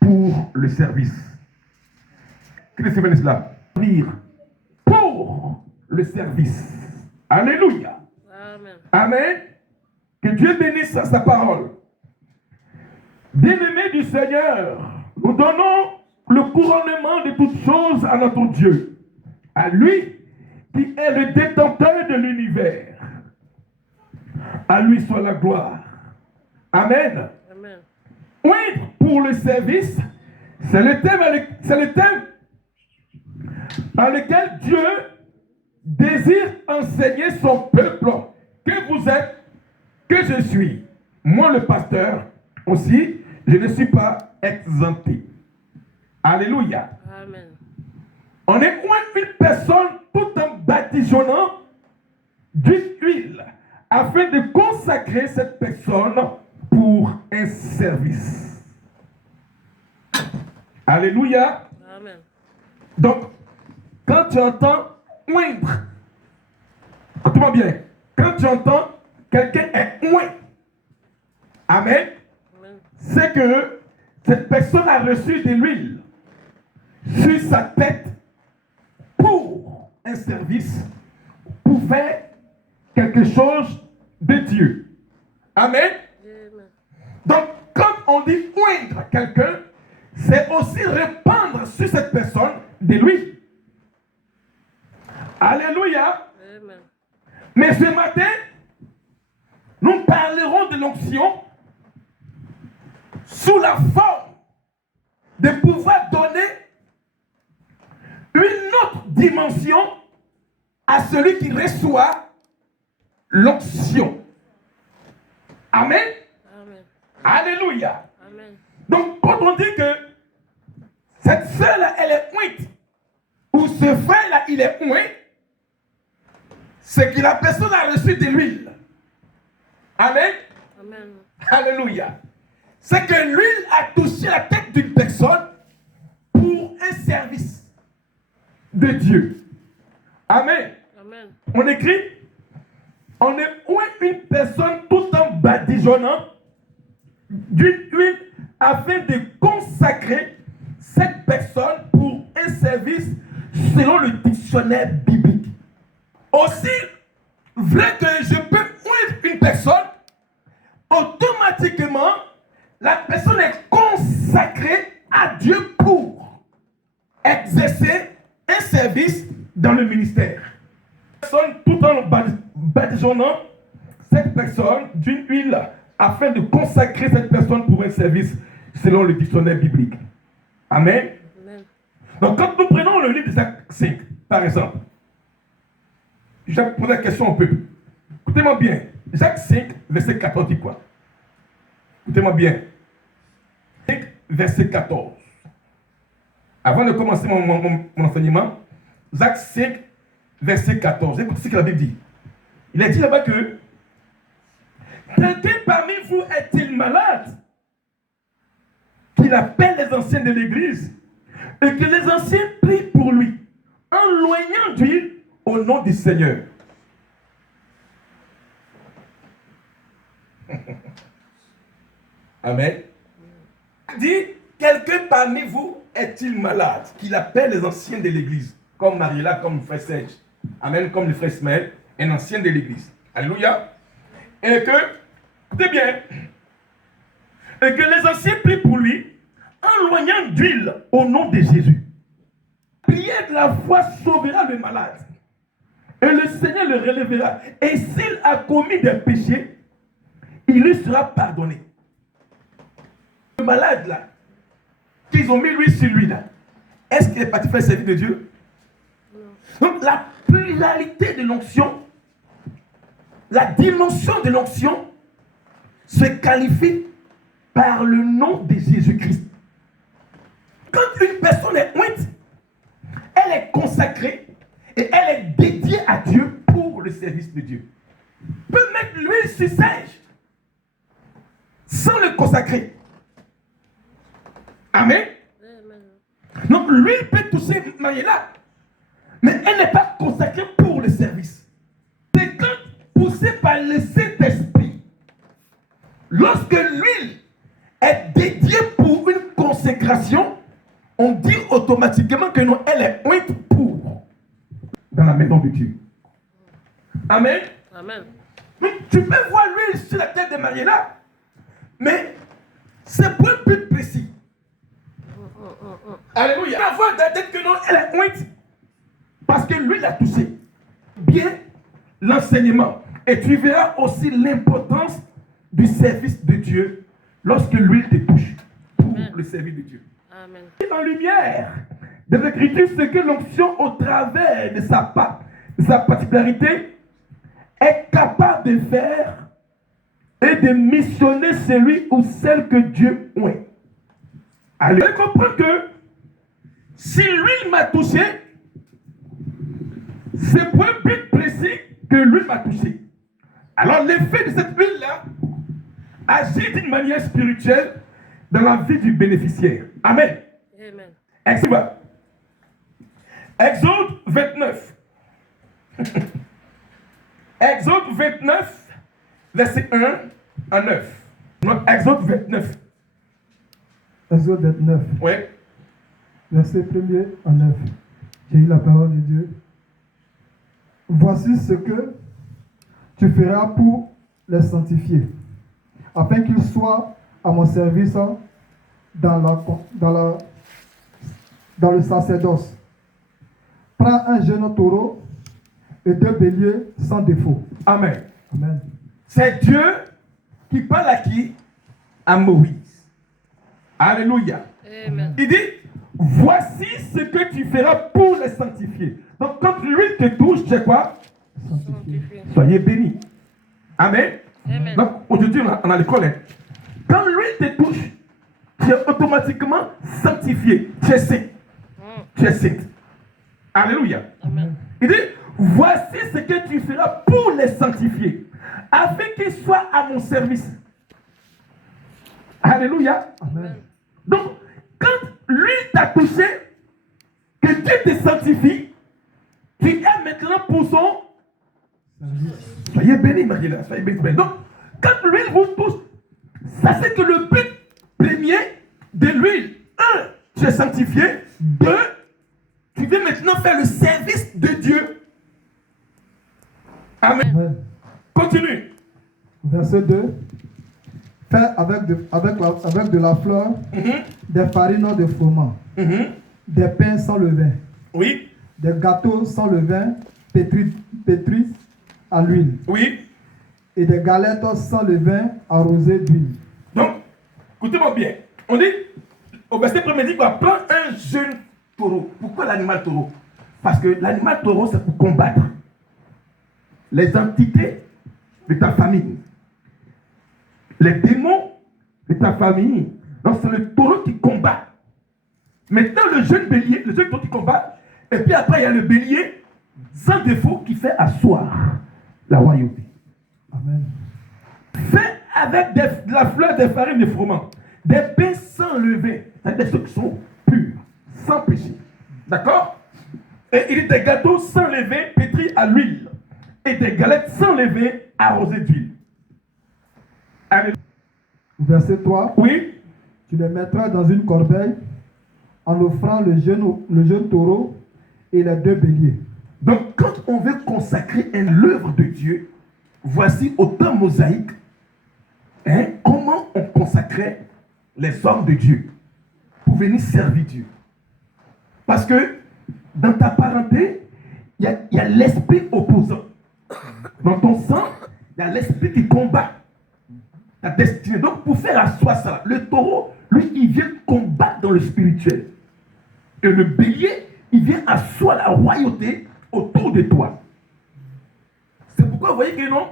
pour le service. Qu'est-ce que c'est cela? Pour le service. Alléluia. Amen. Amen. Que Dieu bénisse sa parole. Bien-aimés du Seigneur, nous donnons le couronnement de toutes choses à notre Dieu. À lui qui est le détenteur de l'univers. À lui soit la gloire. Amen. Amen. Oui, pour le service, c'est le thème dans lequel Dieu désire enseigner son peuple. Que vous êtes, que je suis. Moi, le pasteur, aussi, je ne suis pas exempté. Alléluia. Amen. On est une personne tout en badigeonnant d'huile afin de consacrer cette personne pour un service. Alléluia. Amen. Donc, quand tu entends oindre, écoute-moi bien, quand tu entends quelqu'un est oint, amen, c'est que cette personne a reçu de l'huile sur sa tête pour un service, pour faire quelque chose de Dieu. Amen. Amen. Donc, quand on dit oindre quelqu'un, c'est aussi répandre sur cette personne de l'huile. Alléluia. Amen. Mais ce matin, nous parlerons de l'onction sous la forme de pouvoir donner une autre dimension à celui qui reçoit l'onction. Amen. Amen. Alléluia. Amen. Donc, quand on dit que cette sœur-là, elle est ointe, ou ce frère-là, il est oint, c'est que la personne a reçu de l'huile. Amen. Amen. Alléluia. C'est que l'huile a touché la tête d'une personne pour un service de Dieu. Amen. Amen. On écrit, on est oint une personne tout en badigeonnant d'une huile afin de consacrer cette personne pour un service selon le dictionnaire biblique. Aussi vrai que je peux oindre une personne, automatiquement, la personne est consacrée à Dieu pour exercer un service dans le ministère. Personne, tout en badigeonnant cette personne d'une huile afin de consacrer cette personne pour un service selon le dictionnaire biblique. Amen. Amen. Donc, quand nous prenons le livre de Jacques 5, par exemple, je vais poser la question un peu. Écoutez-moi bien. Jacques 5, verset 14 dit quoi? Écoutez-moi bien. 5, verset 14. Avant de commencer mon enseignement, Jacques 5, verset 14. Écoutez ce que la Bible dit. Il a dit là-bas que quelqu'un parmi vous est-il malade? Qu'il appelle les anciens de l'église et que les anciens prient pour lui, en loignant d'huile au nom du Seigneur. Amen. Dit, quelqu'un parmi vous est-il malade? Qu'il appelle les anciens de l'église, comme Mariela, comme le frère Serge. Amen, comme le frère Ismaël, un ancien de l'église. Alléluia. Et que, écoutez bien, et que les anciens prient pour lui, en loignant d'huile au nom de Jésus. La prière de la foi sauvera le malade. Et le Seigneur le relèvera. Et s'il a commis des péchés, il lui sera pardonné. Le malade là, qu'ils ont mis lui sur lui là, est-ce qu'il est parti faire servir de Dieu? Non. Donc la pluralité de l'onction, la dimension de l'onction se qualifie par le nom de Jésus-Christ. Quand une personne est ointe, elle est consacrée et elle est dédiée à Dieu pour le service de Dieu. Peut mettre l'huile sur Serge sans le consacrer. Amen. Donc l'huile peut toucher Mariela, mais elle n'est pas consacrée pour le service. C'est quand poussé par le Saint-Esprit, lorsque l'huile est dédiée pour consécration, on dit automatiquement que non, elle est ointe pour dans la maison de Dieu. Amen. Amen. Donc, tu peux voir l'huile sur la tête de Mariella, mais c'est pour un but précis. Alléluia. La voix de la tête que non, elle est ointe parce que lui l'a touché. Bien l'enseignement. Et tu verras aussi l'importance du service de Dieu lorsque l'huile te touche pour le service de Dieu. Amen. En lumière des Écritures, ce que l'onction au travers de sa particularité est capable de faire et de missionner celui ou celle que Dieu oint. Allez, vous comprenez que si l'huile m'a touché, c'est pour un but précis que l'huile m'a touché. Alors l'effet de cette huile-là agit d'une manière spirituelle dans la vie du bénéficiaire. Amen. Amen. Exode 29. Exode 29, verset 1 à 9. Non, Exode 29. Exode 29, Oui. verset 1er à 9. J'ai eu la parole de Dieu. Voici ce que tu feras pour les sanctifier, afin qu'ils soient à mon service dans le sacerdoce. Prends un jeune taureau et 2 béliers sans défaut. Amen. Amen. C'est Dieu qui parle à qui? À Moïse. Alléluia. Amen. Il dit, voici ce que tu feras pour les sanctifier. Donc quand l'huile te touche, c'est quoi? Sanctifié. Soyez bénis. Amen. Amen. Donc aujourd'hui, on a l'école. Quand l'huile te touche, tu es automatiquement sanctifié. Tu es saint. Tu es sainte. Alléluia. Amen. Il dit, voici ce que tu feras pour les sanctifier, afin qu'ils soient à mon service. Alléluia. Amen. Donc, quand l'huile t'a touché, que Dieu te sanctifie, tu es maintenant pour son... Soyez bénis, Marie-là. Soyez bénis. Donc, quand l'huile vous touche, sachez que le but premier de l'huile, 1, tu es sanctifié. 2, tu veux maintenant faire le service de Dieu. Amen. Amen. Continue. Verset 2. Fais avec de la fleur, des farines de froment, des pains sans levain, Oui. des gâteaux sans levain pétris à l'huile, Oui. et des galettes sans levain arrosées d'huile. Donc, écoutez-moi bien. On dit, au verset premier, dit qu'on va prendre un jeune taureau. Pourquoi l'animal taureau? Parce que l'animal taureau, c'est pour combattre les entités de ta famille. Les démons de ta famille. Donc, c'est le taureau qui combat. Maintenant, le jeune bélier, le jeune taureau qui combat. Et puis après, il y a le bélier sans défaut qui fait asseoir la royauté. Amen. Fait avec de la fleur des farines de froment, des pains sans levain, c'est-à-dire ceux qui sont purs, sans péché. D'accord? Et il dit des gâteaux sans levain pétris à l'huile, et des galettes sans levain arrosées d'huile. Alléluia. Verset 3. Oui? Tu les mettras dans une corbeille en offrant le jeune taureau et les 2 béliers. Donc, quand on veut consacrer l'œuvre de Dieu, voici au temps mosaïque, comment on consacrait les hommes de Dieu pour venir servir Dieu. Parce que dans ta parenté, il y a l'esprit opposant. Dans ton sang, il y a l'esprit qui combat ta destinée. Donc, pour faire asseoir ça, le taureau, lui, il vient combattre dans le spirituel. Et le bélier, il vient asseoir la royauté autour de toi. C'est pourquoi vous voyez que non,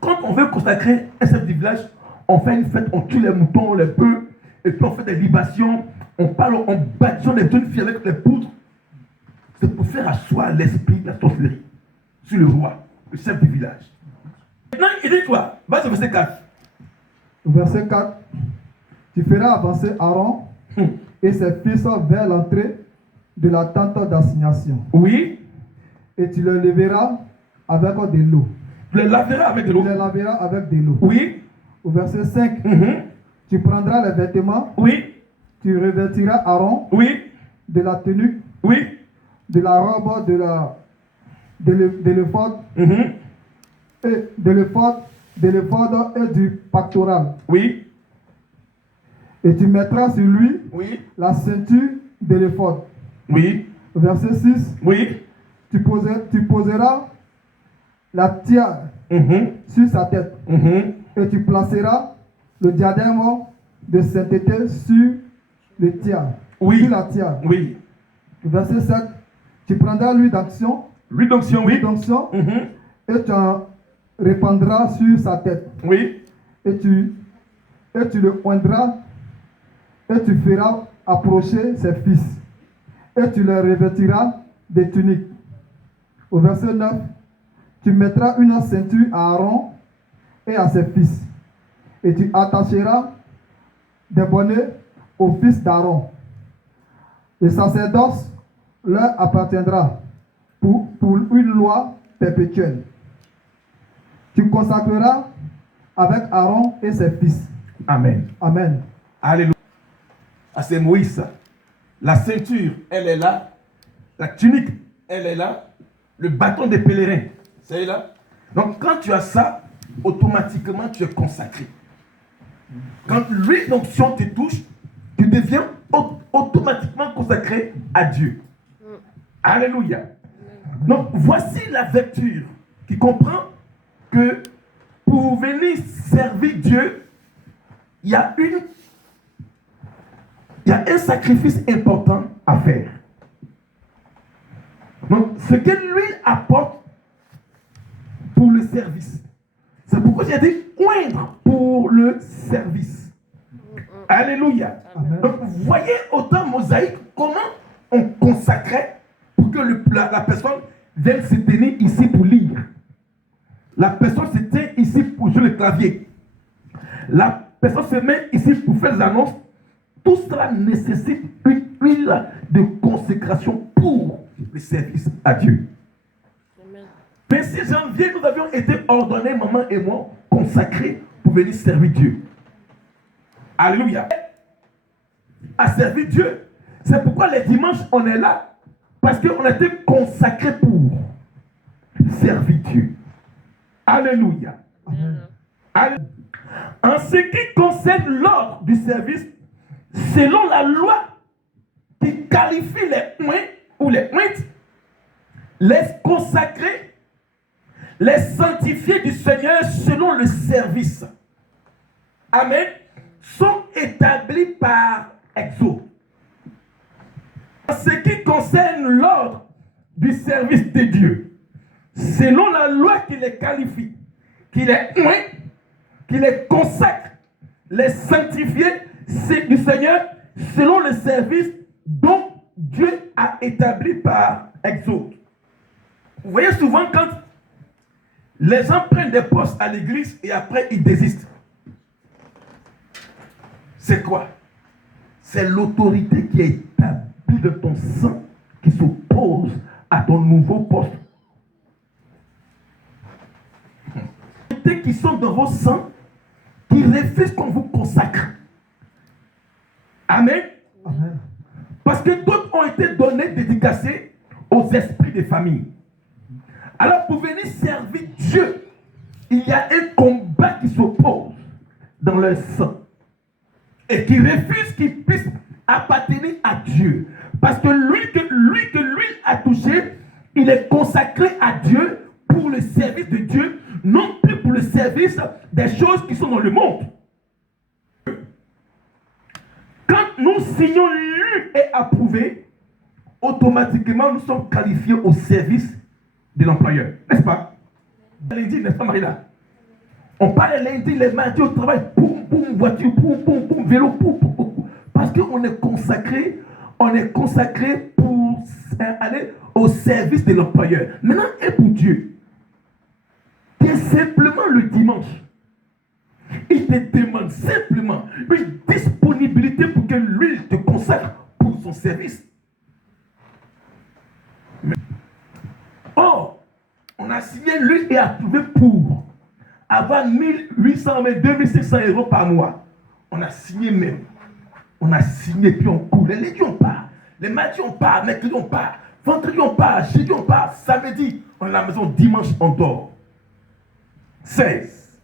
quand on veut consacrer un chef du village, on fait une fête, on tue les moutons, les bœufs, et puis on fait des libations, on parle, on bâtit les jeunes filles avec les poudres. C'est pour faire asseoir l'esprit de la sorcellerie sur le roi, le chef du village. Maintenant, il dit quoi? Va sur verset 4. Verset 4. Tu feras avancer Aaron et ses fils vers l'entrée de la tente d'assignation. Oui. Et tu le lèveras avec de l'eau. Tu les laveras avec de l'eau. Tu les laveras avec de l'eau. Oui. Au verset 5. Tu prendras les vêtements Oui. tu revêtiras Aaron Oui. de la tunique, Oui. de la robe de l'éphod Mhm. et de l'éphod et du pectoral. Oui. Et tu mettras sur lui Oui. la ceinture de l'éphod. Oui. Verset 6. Oui. Tu poseras la tiare Mhm. sur sa tête Mhm. et tu placeras le diadème de sainteté sur le tiare. Oui. Sur la tiare. Oui. Verset 7. Tu prendras l'huile d'onction. L'huile d'onction, oui. L'huile d'onction. Mhm. Et tu en répandras sur sa tête. Oui. Et tu le oindras. Et tu feras approcher ses fils. Et tu les revêtiras des tuniques. Au verset 9. Tu mettras une ceinture à Aaron et à ses fils. Et tu attacheras des bonnets aux fils d'Aaron. Le sacerdoce leur appartiendra pour une loi perpétuelle. Tu consacreras avec Aaron et ses fils. Amen. Amen. Alléluia. Ah, c'est Moïse, ça. La ceinture, elle est là. La tunique, elle est là. Le bâton des pèlerins, c'est là. Donc, quand tu as ça, automatiquement, tu es consacré. Quand l'huile d'onction te touche, tu deviens automatiquement consacré à Dieu. Alléluia. Donc, voici la vertu qui comprend que pour venir servir Dieu, il y a un sacrifice important à faire. Donc, ce que l'huile apporte pour le service, c'est pourquoi j'ai dit oindre pour le service. Alléluia. Amen. Donc, vous voyez autant mosaïque comment on consacrait pour que la personne vienne se tenir ici pour lire. La personne se tient ici pour jouer le clavier. La personne se met ici pour faire des annonces. Tout cela nécessite une huile de consécration pour le service à Dieu. Amen. 26 janvier, nous avions été ordonnés, maman et moi, consacrés pour venir servir Dieu. Alléluia. À servir Dieu. C'est pourquoi les dimanches, on est là. Parce qu'on a été consacrés pour servir Dieu. Alléluia. Amen. Alléluia. En ce qui concerne l'ordre du service, selon la loi qui qualifie les oints ou les ointes, les consacrés, les sanctifiés du Seigneur selon le service, amen, sont établis par exode. En ce qui concerne l'ordre du service de Dieu, selon la loi qui les qualifie, qui les oint, qui les consacre, les sanctifiés du Seigneur selon le service dont Dieu a établi par exode. Vous voyez souvent quand les gens prennent des postes à l'église et après ils désistent. C'est quoi? C'est l'autorité qui est établie de ton sang qui s'oppose à ton nouveau poste. Les autorités qui sont dans vos sangs qui refusent qu'on vous consacre. Amen. Amen. Parce que d'autres ont été donnés, dédicacés aux esprits des familles. Alors pour venir servir Dieu, il y a un combat qui s'oppose dans leur sang et qui refuse qu'ils puissent appartenir à Dieu. Parce que lui que lui a touché, il est consacré à Dieu pour le service de Dieu, non plus pour le service des choses qui sont dans le monde. Quand nous signons lu et approuvé, automatiquement nous sommes qualifiés au service de l'employeur. N'est-ce pas? Lundi, n'est-ce pas, Marie-là? On parle lundi, les mardis au travail, poum, poum, voiture, poum, poum, poum, vélo, poum, poum, poum. Parce qu'on est consacré pour aller au service de l'employeur. Maintenant, et pour Dieu, qui est simplement le dimanche, il te demande simplement une disponibilité pour que lui te consacre pour son service. Or, on a signé lui et approuvé pour avoir 1800, 2600 euros par mois. On a signé même. On a signé, puis on court. Les lundis, on part. Les mardis, on part. Mercredi, on part. Vendredi, on part. Jeudi, on part. Samedi, on est à la maison. Dimanche, on dort. 16.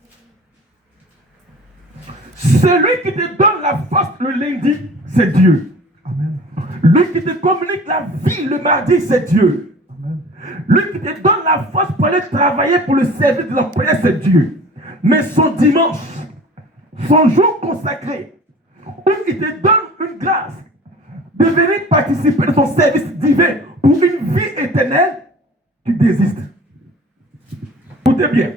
Celui qui te donne la force le lundi, c'est Dieu. Amen. Lui qui te communique la vie le mardi, c'est Dieu. Amen. Lui qui te donne la force pour aller travailler pour le service de l'employé, c'est Dieu. Mais son dimanche, son jour consacré, où il te donne une grâce de venir participer de son service divin pour une vie éternelle, tu désistes. Écoutez bien.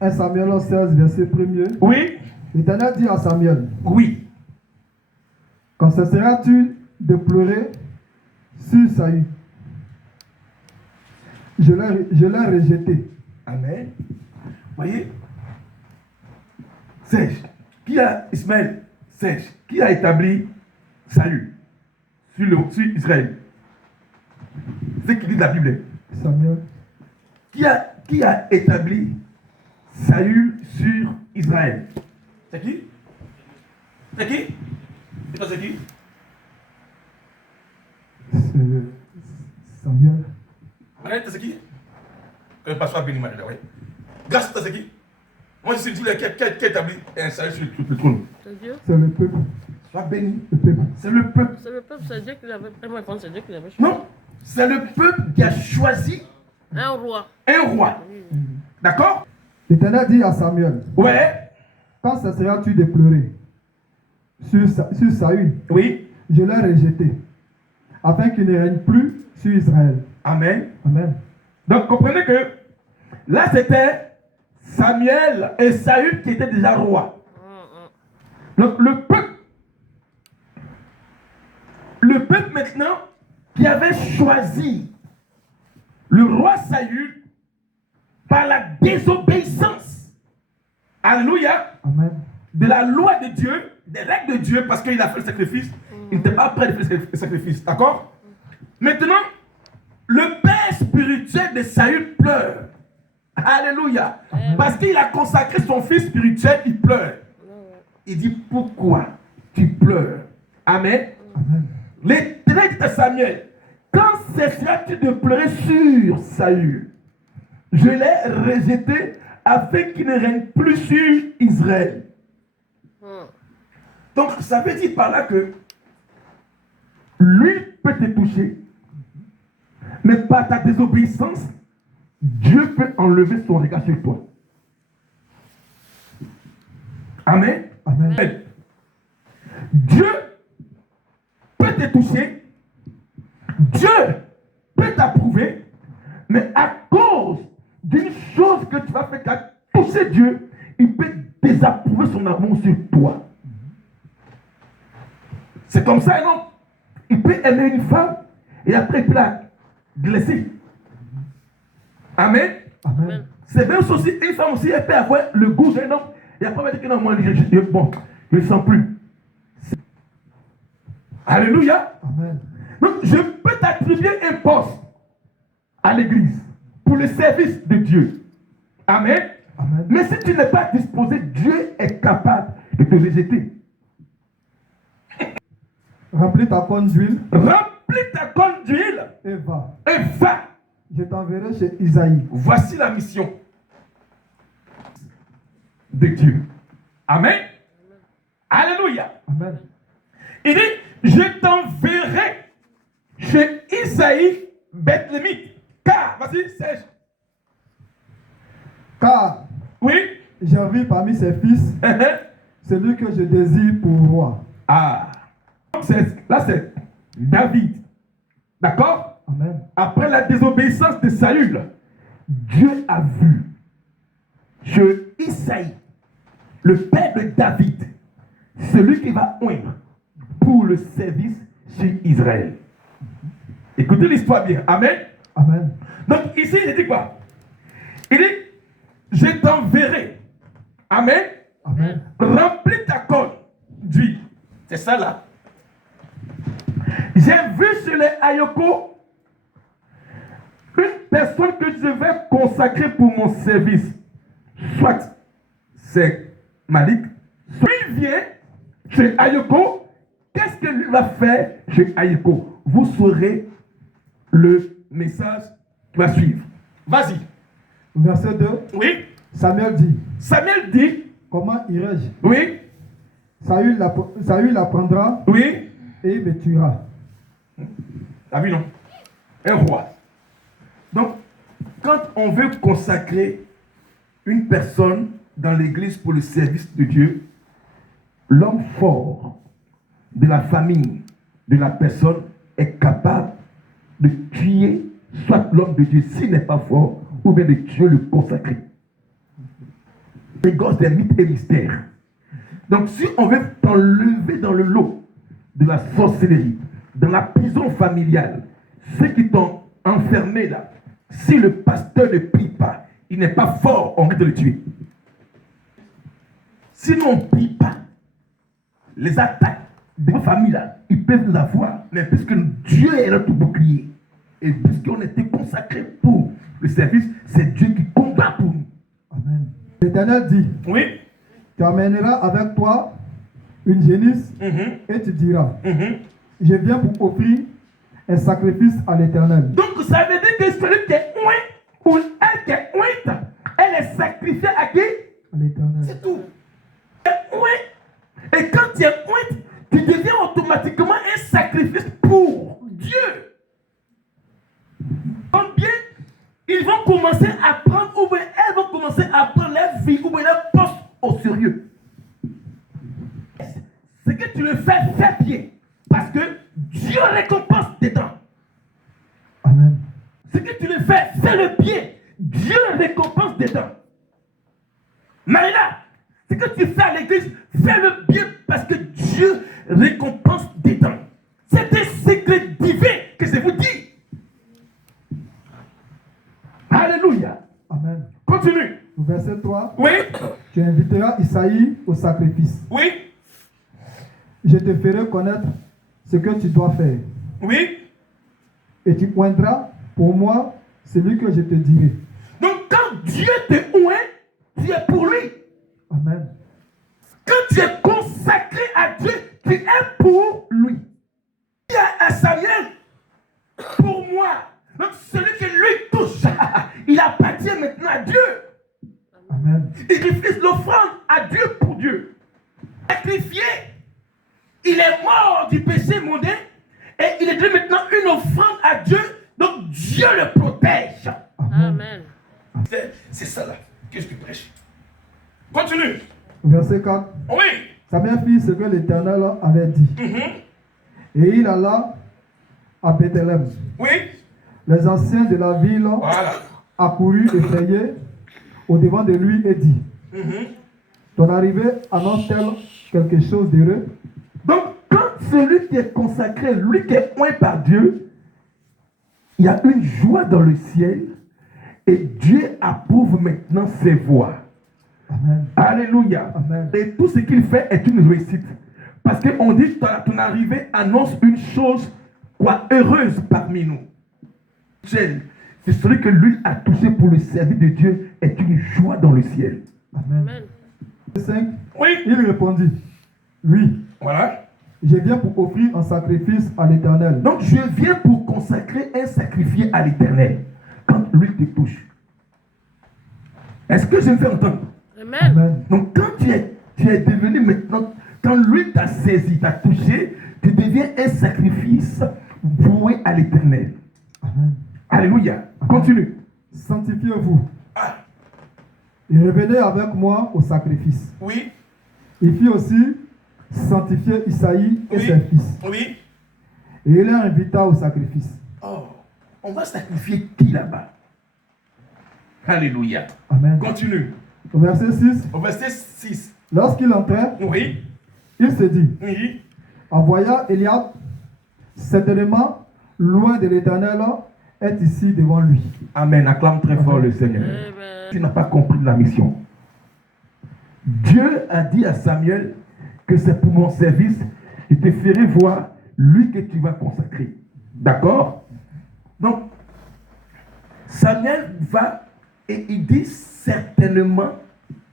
1 Samuel 16, verset 1er. Oui. L'Éternel dit à Samuel, Oui. quand cesseras-tu de pleurer sur Saül? Je l'ai rejeté. Amen. Voyez, Serge, qui a Ismaël, Serge, qui a établi Saül sur Israël? C'est ce qui dit la Bible. Samuel. Qui a établi Saül sur Israël? C'est qui? C'est qui? C'est qui? C'est Samuel. Arrête, c'est qui? Que le pasteur béni m'a dit, oui. Grâce à c'est qui? Moi, je suis dit, qui a établi un Saül sur le trône? C'est Dieu. C'est le peuple. Sois béni. Le peuple. C'est le peuple. C'est le peuple, c'est Dieu qui l'avait. C'est Dieu qui l'avait choisi. Non, c'est le peuple qui a choisi Un roi. un roi. D'accord? L'Éternel dit à Samuel, Ouais. quand cesseras-tu de pleurer sur Saül? Oui. Je l'ai rejeté, afin qu'il ne règne plus sur Israël. Amen. Amen. Donc, comprenez que là, c'était Samuel et Saül qui étaient déjà rois. Donc, le peuple maintenant qui avait choisi le roi Saül par la désobéissance. Alléluia. Amen. De la loi de Dieu, des règles de Dieu, parce qu'il a fait le sacrifice, il n'était pas prêt de faire le sacrifice, d'accord? Maintenant, le père spirituel de Saül pleure. Alléluia. Parce qu'il a consacré son fils spirituel, il pleure. Il dit, pourquoi tu pleures? Amen. Amen. L'Éternel dit à Samuel, quand cesseras-tu de pleurer sur Saül? Je l'ai rejeté afin qu'il ne règne plus sur Israël. Donc, ça veut dire par là que lui peut te toucher, mais par ta désobéissance, Dieu peut enlever son regard sur toi. Amen. Amen. Dieu peut te toucher, Dieu peut t'approuver, mais à cause d'une chose que tu vas faire qui a touché Dieu, il peut désapprouver son amour sur toi. C'est comme ça, non? Il peut aimer une femme et après il peut la blesser. Amen. Amen. C'est même aussi, une femme aussi, elle peut avoir le goût d'un homme et après elle va dire que non, moi, je ne sens plus. Alléluia. Amen. Donc, je peux t'attribuer un poste à l'église pour le service de Dieu. Amen. Amen. Mais si tu n'es pas disposé, Dieu est capable de te rejeter. Remplis ta conne d'huile Remplis ta conne d'huile et va. et va. Je t'enverrai chez Isaïe. Voici la mission de Dieu. Amen. Alléluia. Amen. Il dit, je t'enverrai chez Isaïe Bethlémite. Car, vas-y, Serge. Car Oui. j'ai vu parmi ses fils celui que je désire pour roi. Ah. Là, c'est David. D'accord? Amen. Après la désobéissance de Saül, Dieu a vu chez Isaïe, le père de David, celui qui va oindre pour le service chez Israël. Écoutez l'histoire bien. Amen. Amen. Donc ici, il dit quoi? Il dit, je t'enverrai. Amen. Amen. Remplis ta corne d'huile. C'est ça là. J'ai vu sur les Ayoko une personne que je vais consacrer pour mon service. Soit c'est Malik, soit il vient chez Ayoko. Qu'est-ce que va faire chez Aïko. Vous saurez le message qui va suivre. Vas-y. Verset 2. Oui. Samuel dit, Samuel dit. comment irai-je? Oui. Saül l'apprendra Oui. et il me tuera. Ah oui, non. Un roi. Donc, quand on veut consacrer une personne dans l'église pour le service de Dieu, l'homme fort de la famille de la personne est capable de tuer soit l'homme de Dieu s'il n'est pas fort, ou bien de tuer le consacré. Les gosses des mythes et mystères. Donc si on veut t'enlever dans le lot de la sorcellerie, dans la prison familiale, ceux qui t'ont enfermé là, si le pasteur ne prie pas, il n'est pas fort, on risque de le tuer. Si on ne prie pas, les attaques des familles là, ils peuvent nous avoir, mais puisque Dieu est notre bouclier, et puisqu'on était consacré pour le service, c'est Dieu qui combat pour nous. Amen. L'Éternel dit, Oui. tu amèneras avec toi une génisse et tu diras, je viens pour offrir un sacrifice à l'Éternel. Donc ça veut dire que celui qui est oint, ou elle qui est ointe, elle est sacrifiée à qui? À l'Éternel. C'est tout. Elle est oint. Et quand tu es ointe, tu deviens automatiquement un sacrifice pour Dieu. Combien ils vont commencer à prendre, ou bien elles vont commencer à prendre leur vie, ou bien leur poste au sérieux. Ce que tu le fais bien. Parce que Dieu récompense dedans. Amen. Ce que tu le fais-le bien. Dieu récompense dedans. Marina, ce que tu fais à l'église, fais-le bien parce que Dieu récompense dedans. C'est un secret divin que je vous dis. Alléluia. Amen. Continue. Au verset 3, Oui. tu inviteras Isaïe au sacrifice. Oui. Je te ferai connaître ce que tu dois faire. Oui. Et tu oindras pour moi celui que je te dirai. Donc quand Dieu te oint, tu es pour lui. Amen. Quand tu es consacré à Dieu, tu es pour lui. Il y a un Samuel pour moi. Donc celui qui lui touche, il appartient maintenant à Dieu. Amen. Il refuse l'offrande à Dieu pour Dieu. Sacrifié, il est mort du péché mondain et il est devenu maintenant une offrande à Dieu. Donc Dieu le protège. Amen. C'est ça là que je prêche. Continue. Verset 4. Oui. Samuel fit ce que l'Éternel avait dit. Et il alla à Bethléem. Oui. Les anciens de la ville Voilà. accoururent effrayés au devant de lui et dit, ton arrivée annonce-t-elle quelque chose d'heureux? Donc, quand celui qui est consacré, lui qui est oint par Dieu, il y a une joie dans le ciel et Dieu approuve maintenant ses voies. Amen. Alléluia. Amen. Et tout ce qu'il fait est une réussite. Parce qu'on dit que ton arrivée annonce une chose heureuse parmi nous. C'est celui que lui a touché pour le service de Dieu est une joie dans le ciel. Amen. Amen. 5. Oui. Il répondit, oui, Voilà. je viens pour offrir un sacrifice à l'Éternel. Donc je viens pour consacrer un sacrifice à l'Éternel. Quand lui te touche. Est-ce que je me fais entendre? Amen. Amen. Donc quand tu es devenu maintenant, quand lui t'a saisi, t'a touché, tu deviens un sacrifice voué à l'Éternel. Amen. Alléluia. Continue. Sanctifiez-vous Ah, et revenez avec moi au sacrifice. oui, Il fit aussi sanctifier Isaïe et Oui. ses fils. oui. Et il les invita au sacrifice. Oh, on va sacrifier qui là-bas? Alléluia. Amen. Continue. Au verset 6, Au verset 6. lorsqu'il entrait, Oui, il se dit, oui. en voyant Eliab, certainement, loin de l'Éternel, est ici devant lui. Amen. Acclame très fort le Seigneur. Amen. Tu n'as pas compris la mission. Dieu a dit à Samuel que c'est pour mon service. Je te ferai voir lui que tu vas consacrer. D'accord? Donc, Samuel va et il dit certainement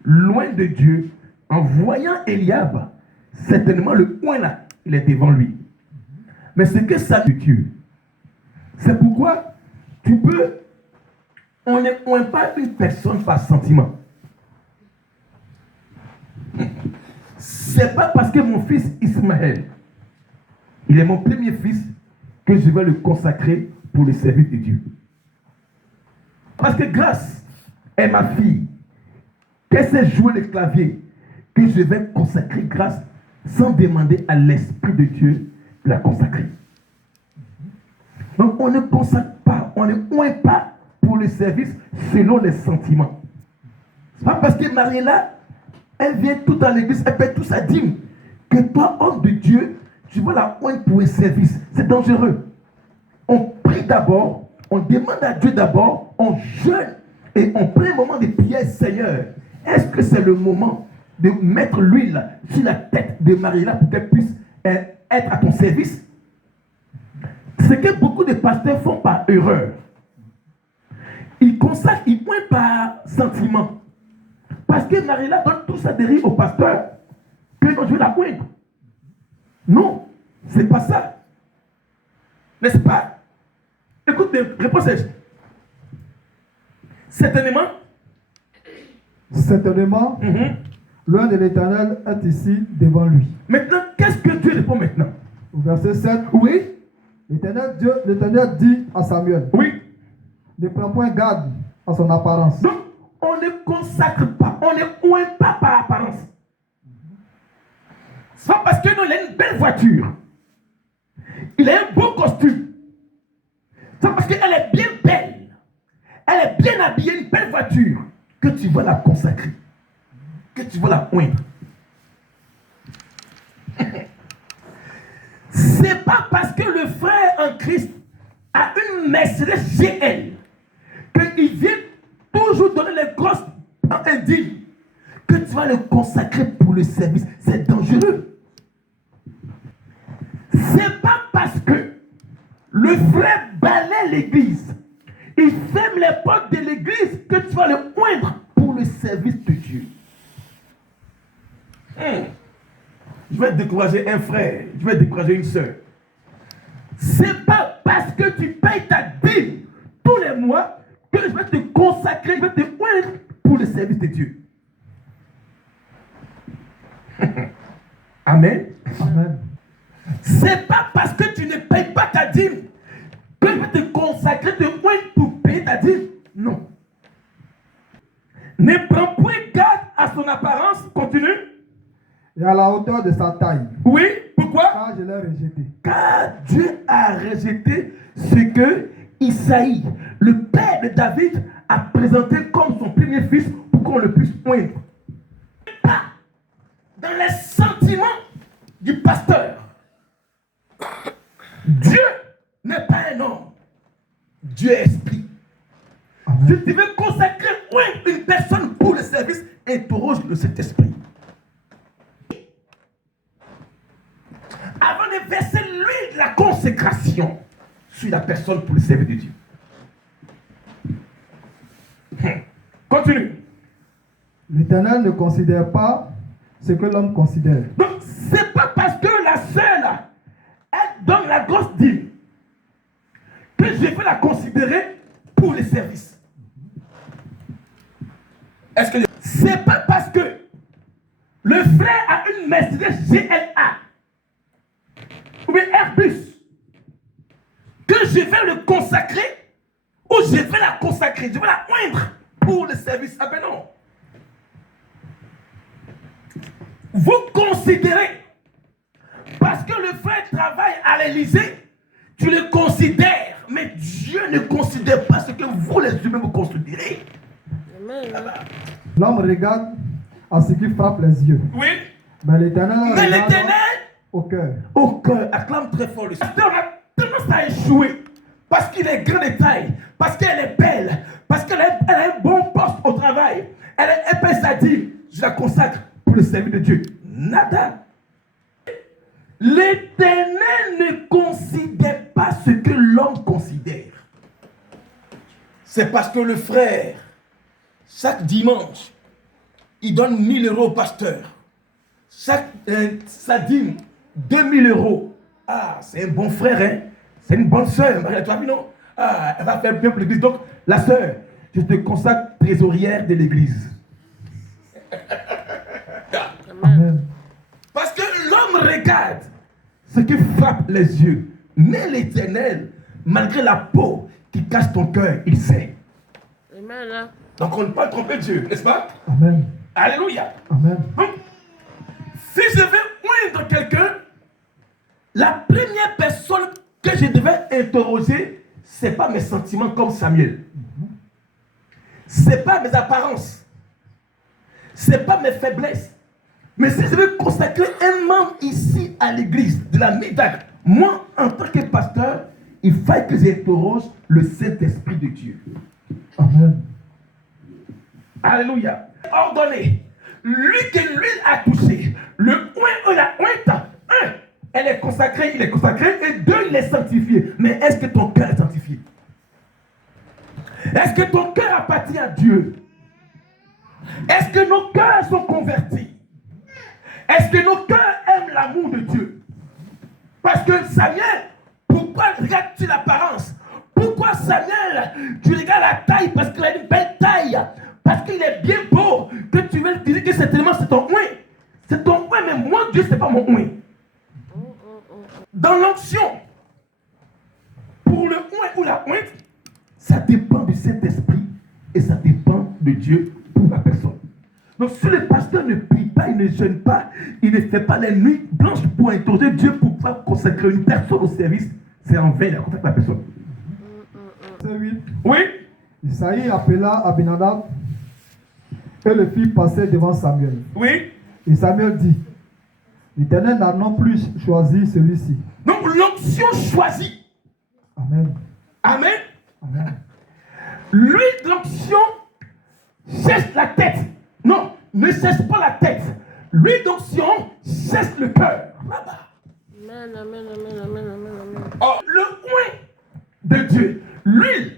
loin de Dieu, en voyant Eliab, certainement le coin là, il est devant lui. mais c'est que ça de Dieu. C'est pourquoi on n'est pas une personne par sentiment. C'est pas parce que mon fils Ismaël, il est mon premier fils, que je vais le consacrer pour le service de Dieu. Parce que grâce est ma fille, qu'elle sait jouer le clavier, que je vais consacrer grâce sans demander à l'Esprit de Dieu de la consacrer. Donc on ne consacre pas, on ne oint pas pour le service selon les sentiments. C'est pas parce que Mariella, elle vient tout dans l'église, elle paie tout sa dîme, que toi, homme de Dieu, tu vas la oindre pour un service. C'est dangereux. On prie d'abord, on demande à Dieu d'abord, on jeûne et on prend un moment de prière. Seigneur, est-ce que c'est le moment de mettre l'huile sur la tête de Mariella pour qu'elle puisse être à ton service? Ce que beaucoup de pasteurs font par erreur. Ils consacrent, ils pointent par sentiment. Parce que Mariella donne tout ça de rire au pasteur, que je vais la poindre. Non, c'est pas ça. N'est-ce pas? Écoute, réponse est. Certainement. Certainement, l'un de l'Éternel est ici devant lui. Maintenant, qu'est-ce que Dieu répond maintenant? Au verset 7, Oui. l'Éternel dit à Samuel, Oui. ne prends point garde à son apparence. Donc, on ne consacre pas, on ne oint pas par apparence. C'est pas parce que nous, il a une belle voiture, il a un beau costume. C'est parce qu'elle est bien belle, elle est bien habillée, une belle voiture, que tu vas la consacrer, que tu vas la oindre. C'est pas parce que le frère en Christ a une Mercedes GL qu'il vient toujours donner les grosses indignes que tu vas le consacrer pour le service. C'est dangereux. C'est pas parce que le frère balaie l'église, il ferme les portes de l'église, que tu vas le poindre pour le service de Dieu. Je vais décourager un frère, je vais décourager une soeur. C'est pas parce que tu payes ta dîme tous les mois que je vais te consacrer, je vais te poindre pour le service de Dieu. Amen. Amen. C'est pas parce que tu ne payes pas ta dîme que je vais te consacrer, te poindre pour payer ta dîme. Non. Ne prends point garde à son apparence. Continue. Et à la hauteur de sa taille. Oui, pourquoi? Car je l'ai rejeté. Car Dieu a rejeté ce que Isaïe, le père de David, a présenté comme son premier fils pour qu'on le puisse poindre. Pas dans les sentiments du pasteur. Dieu n'est pas un homme. Dieu est esprit. Amen. Si tu veux consacrer une personne pour le service, interroge le Saint-Esprit. Avant de verser l'huile de la consécration sur la personne pour le service de Dieu. Continue. L'Éternel ne considère pas ce que l'homme considère. Donc, c'est pas parce que la sœur là, elle donne la grosse dîme que je vais la considérer pour le service. Est-ce que c'est pas parce que le frère a une Mercedes GLA ou bien Airbus que je vais le consacrer ou je vais la consacrer, je vais la oindre pour le service. Ah ben non. Vous considérez, parce que le frère travaille à l'Élysée, tu le considères, mais Dieu ne considère pas ce que vous les humains vous considérez. Amen. L'homme regarde à ce qui frappe les yeux. Oui. Mais l'Éternel Mais regarde l'Éternel, au cœur. au cœur, acclame très fort le Seigneur. On a tendance à échouer parce qu'il est grand de taille, parce qu'elle est belle, parce qu'elle a un bon poste au travail. Elle paie sa dîme. Je la consacre pour le service de Dieu. Nada. L'Éternel ne considère pas ce que l'homme considère. C'est parce que le frère, chaque dimanche, il donne 1000 € au pasteur. Sa dîme, 2000 €. Ah, c'est un bon frère, hein. C'est une bonne soeur. Tu as vu, non? Ah, elle va faire bien pour l'église. Donc, la soeur, je te consacre trésorière de l'église. Amen. Parce que l'homme regarde ce qui frappe les yeux. Mais l'Éternel, malgré la peau qui cache ton cœur, il sait. Amen. Hein. Donc on ne peut pas tromper Dieu, n'est-ce pas? Amen. Alléluia. Amen. Donc, si je vais oindre quelqu'un, la première personne que je devais interroger, ce n'est pas mes sentiments comme Samuel. Ce n'est pas mes apparences. Ce n'est pas mes faiblesses. Mais si je veux consacrer un membre ici à l'église de la Midak, moi, en tant que pasteur, il faut que j'interroge le Saint-Esprit de Dieu. Amen. Alléluia. Ordonné. Lui que l'huile a touché, le oint ou la ointe, un, elle est consacrée, il est consacré, et deux, il est sanctifié. Mais est-ce que ton cœur est sanctifié? Est-ce que ton cœur appartient à Dieu? Est-ce que nos cœurs sont convertis? Est-ce que nos cœurs aiment l'amour de Dieu? Parce que Samuel, pourquoi regardes-tu l'apparence? Pourquoi Samuel, tu regardes la taille parce qu'il a une belle taille? Parce qu'il est bien beau, que tu veux dire que certainement c'est ton oint. C'est ton oint, mais moi, Dieu, ce n'est pas mon oint. Dans l'onction, pour le oint ou la ointe, ça dépend du Saint-Esprit et ça dépend de Dieu pour la personne. Donc si le pasteur ne prie pas, il ne jeûne pas, il ne fait pas les nuits blanches pour interroger Dieu pour pouvoir consacrer une personne au service, c'est en vain, il a contacté la personne. Verset 8. Oui? Isaïe appela Abinadab et le fit passer devant Samuel. Oui? Et Samuel dit, l'Éternel n'a non plus choisi celui-ci. Donc l'onction choisie. Amen. Amen. Amen. L'huile de l'onction cherche la tête. Non, ne cherche pas la tête. L'huile d'onction cherche le cœur. Là-bas. Amen, amen, amen, amen, amen, amen. Or, le oint de Dieu, l'huile,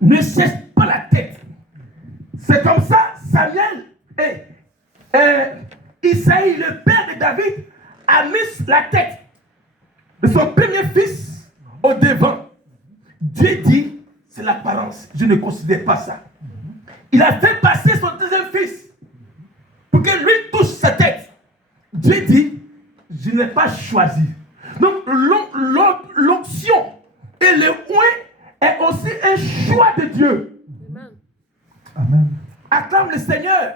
ne cherche pas la tête. C'est comme ça, Samuel et Isaïe, le père de David, a mis la tête de son premier fils au devant. Dieu dit, c'est l'apparence. Je ne considère pas ça. Il a fait passer son deuxième fils pour que lui touche sa tête. Dieu dit, je n'ai pas choisi. Donc l'onction et le oint est aussi un choix de Dieu. Amen. Amen. Acclame le Seigneur.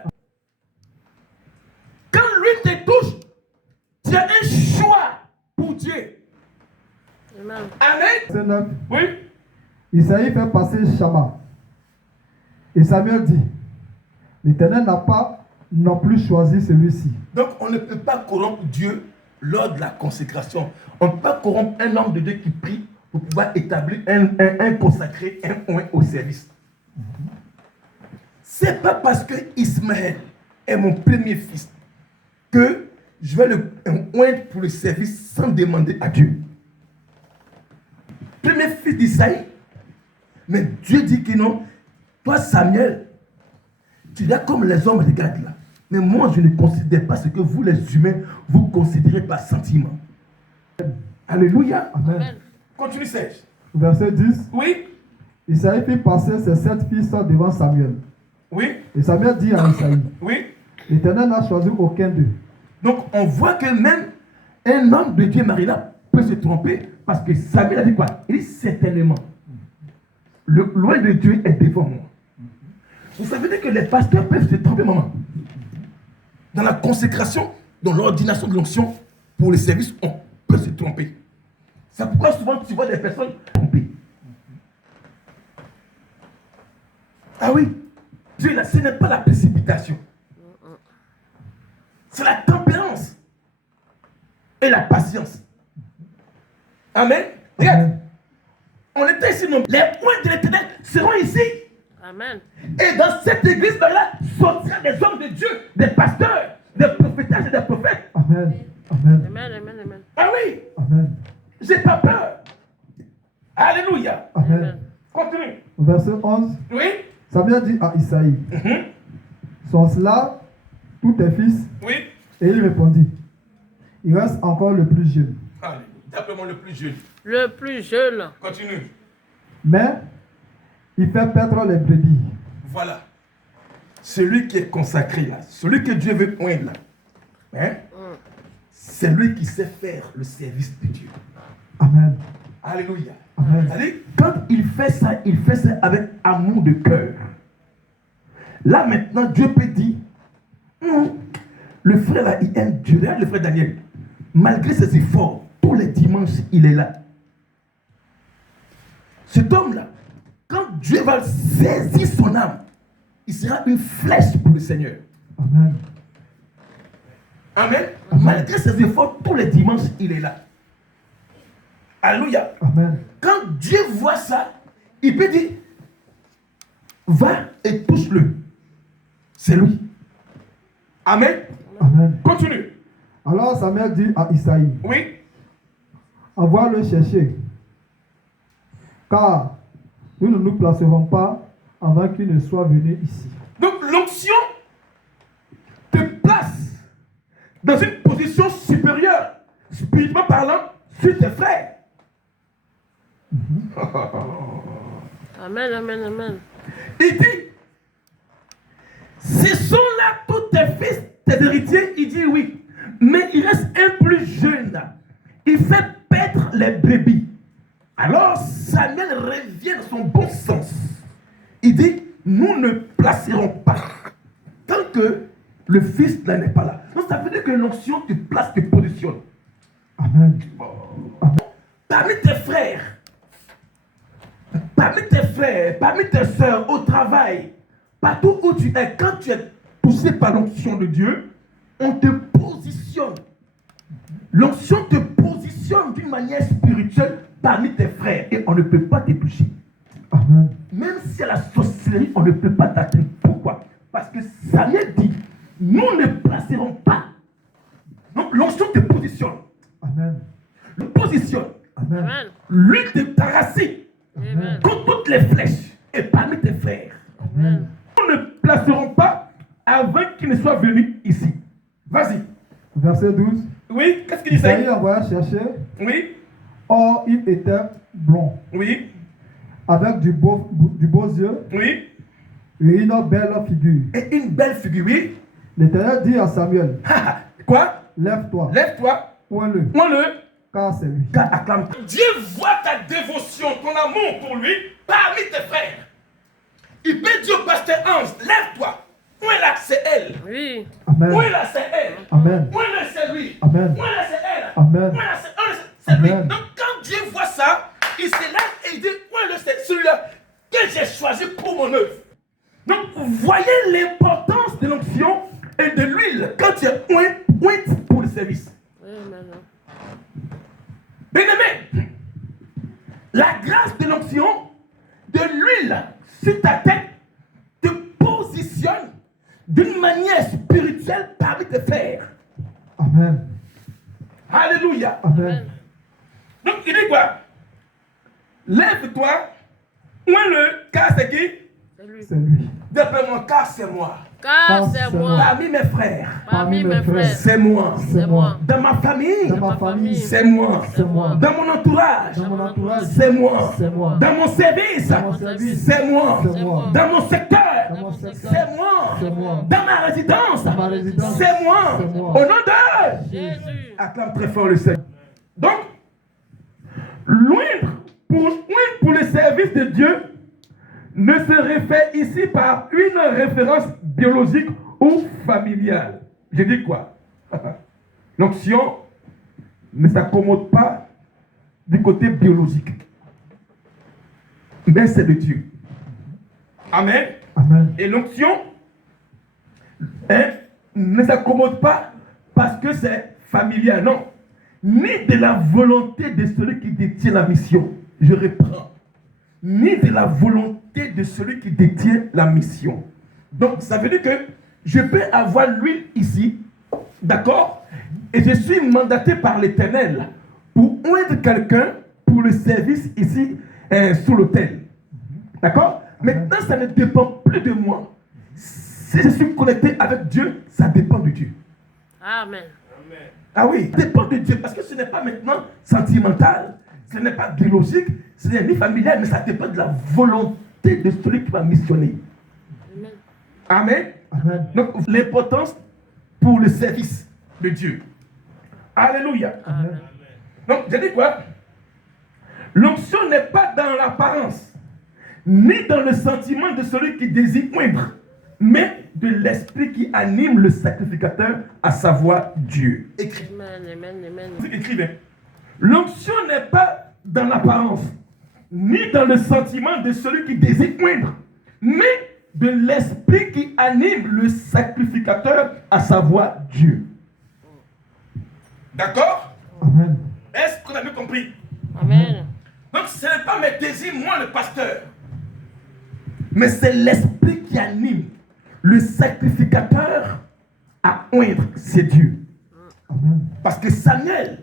Quand lui te touche, tu as un choix pour Dieu. Amen. Amen. Verset 9. Oui. Isaïe fait passer Shama. Et Samuel dit, l'Éternel n'a pas non plus choisi celui-ci. Donc on ne peut pas corrompre Dieu lors de la consécration. On ne peut pas corrompre un homme de Dieu qui prie pour pouvoir établir un consacré, un oint au service. C'est pas parce que Ismaël est mon premier fils que je vais le oindre pour le service sans demander à Dieu. Premier fils d'Isaïe, mais Dieu dit que non. Toi, Samuel, tu es comme les hommes regardent là. Mais moi, je ne considère pas ce que vous, les humains, vous considérez par sentiment. Alléluia. Amen. Amen. Continue, Serge. Verset 10. Oui. Isaïe fit passer ses 7 fils devant Samuel. Oui. Et Samuel dit à Isaïe, Oui. l'Éternel n'a choisi aucun d'eux. Donc, on voit que même un homme de Dieu, Marie-là, peut se tromper parce que Samuel a dit quoi? Il dit certainement. Le loin de Dieu est devant moi. Vous savez dire que les pasteurs peuvent se tromper, maman. Dans la consécration, dans l'ordination de l'onction, pour les services, on peut se tromper. C'est pourquoi souvent tu vois des personnes trompées. Ah oui, Dieu là, ce n'est pas la précipitation. C'est la tempérance et la patience. Amen. Regarde, Amen. on était ici, non? Les points de l'Éternel seront ici. Amen. Et dans cette église-là, sortiront des hommes de Dieu, des pasteurs, des prophétages et des prophètes. Amen. Amen. Amen, amen, amen. Ah oui, Amen. j'ai pas peur. Alléluia. Amen. Continue. Verset 11. Oui. Samuel dit à Isaïe, sont-ce là tous tes fils? Oui. Et il répondit, il reste encore le plus jeune. Alléluia. Simplement le plus jeune. Le plus jeune. Continue. Mais il fait perdre les brebis. Voilà. Celui qui est consacré là, celui que Dieu veut oindre là, hein, c'est lui qui sait faire le service de Dieu. Amen. Alléluia. Amen. C'est-à-dire, quand il fait ça avec amour de cœur. Là maintenant, Dieu peut dire, le frère là, il aime Dieu. Regarde le frère Daniel. Malgré ses efforts, tous les dimanches, il est là. Cet homme-là, quand Dieu va saisir son âme, il sera une flèche pour le Seigneur. Amen. Amen. Malgré ses efforts, tous les dimanches, il est là. Alléluia. Amen. Quand Dieu voit ça, il peut dire, va et touche-le. C'est lui. Amen. Amen. Continue. Alors Samuel dit à Isaïe, Oui. envoie le chercher, car nous ne nous placerons pas avant qu'il ne soit venu ici. Donc l'onction te place dans une position supérieure, spirituellement parlant, sur tes frères. Amen, amen, amen. Il dit, ce sont là tous tes fils, tes héritiers. Il dit oui. Mais il reste un plus jeune. Il fait paître les brebis. Alors Samuel revient dans son bon sens. Il dit, nous ne placerons pas tant que le fils là n'est pas là. Donc ça veut dire que l'onction te place, te positionne. Amen. Parmi tes frères, parmi tes soeurs, au travail, partout où tu es, quand tu es poussé par l'onction de Dieu, on te positionne. L'onction te positionne d'une manière spirituelle parmi tes frères et on ne peut pas te toucher. Amen. Même si à la sorcellerie, on ne peut pas t'atteindre. Pourquoi? Parce que Samuel dit, nous ne placerons pas. Donc l'onction te positionne. Amen. Le positionne. Amen. Amen. L'huile de ta racine Amen. contre toutes les flèches et parmi tes frères. Amen. Nous ne placerons pas avant qu'il ne soit venu ici. Vas-y. Verset 12. Oui, qu'est-ce qu'il dit? Isaïe envoya chercher. Oui, Or, il était blond, oui, avec du beaux yeux oui. et une belle figure. Et une belle figure, oui. L'Éternel dit à Samuel, Quoi? lève-toi, Lève-toi, oins-le, moi-le. car c'est lui. Car acclame. Dieu voit ta dévotion, ton amour pour lui parmi tes frères. Il peut dire au pasteur Ange, lève-toi. Où est là, c'est elle. Oui. Amen. Où est là, c'est elle. Amen. Où est là, c'est lui. Amen. Où est là, c'est elle. Amen. Où est là, c'est lui. Amen. Donc quand Dieu voit ça, il se lève et il dit, où est là, c'est celui-là que j'ai choisi pour mon œuvre. Donc voyez l'importance de l'onction et de l'huile quand tu es oint pour le service. Amen. Bien-aimé, la grâce de l'onction, de l'huile sur ta tête, te positionne d'une manière spirituelle parmi tes frères. Amen. Alléluia. Amen. Donc il dit quoi? Lève-toi, oins-le, car c'est qui? C'est lui. C'est lui. D'après car c'est moi. Car c'est moi. Parmi mes frères, Parmi mes frères. c'est moi. C'est moi. Dans ma famille, Dans ma famille, c'est moi. c'est moi. Dans mon entourage, Dans mon entourage, c'est moi. c'est moi. Dans mon service, Dans mon service, c'est moi. c'est moi. Dans mon secteur, Dans mon secteur, c'est moi. c'est moi. Dans ma résidence, Dans ma résidence, c'est moi. c'est moi. Au nom de Jésus. acclame très fort le Seigneur. Donc, l'oindre pour le service de Dieu ne se réfère ici par une référence biologique ou familiale. Je dis quoi? L'onction ne s'accommode pas du côté biologique, mais c'est de Dieu. Amen. Amen. Et l'onction ne s'accommode pas parce que c'est familial, non. Ni de la volonté de celui qui détient la mission. Je reprends. Ni de la volonté de celui qui détient la mission. Donc, ça veut dire que je peux avoir l'huile ici, d'accord? Et je suis mandaté par l'Éternel pour oindre quelqu'un pour le service ici sous l'autel. D'accord? Maintenant, ça ne dépend plus de moi. Si je suis connecté avec Dieu, ça dépend de Dieu. Amen. Ah oui, ça dépend de Dieu, parce que ce n'est pas maintenant sentimental, ce n'est pas biologique, ce n'est ni familial, mais ça dépend de la volonté de celui qui va missionner. Amen. Amen. Donc, l'importance pour le service de Dieu. Alléluia. Amen. Donc, j'ai dit quoi? L'onction n'est pas dans l'apparence, ni dans le sentiment de celui qui désire oindre, mais de l'esprit qui anime le sacrificateur, à savoir Dieu. Écrit. Amen. Amen. Amen. Écrivez. L'onction n'est pas dans l'apparence, ni dans le sentiment de celui qui désire oindre, mais de l'esprit qui anime le sacrificateur, à savoir Dieu. D'accord? Amen. Est-ce qu'on a bien compris? Amen. Donc ce n'est pas mes désirs, moi le pasteur, mais c'est l'esprit qui anime le sacrificateur à oindre, c'est Dieu. Amen. Parce que Samuel,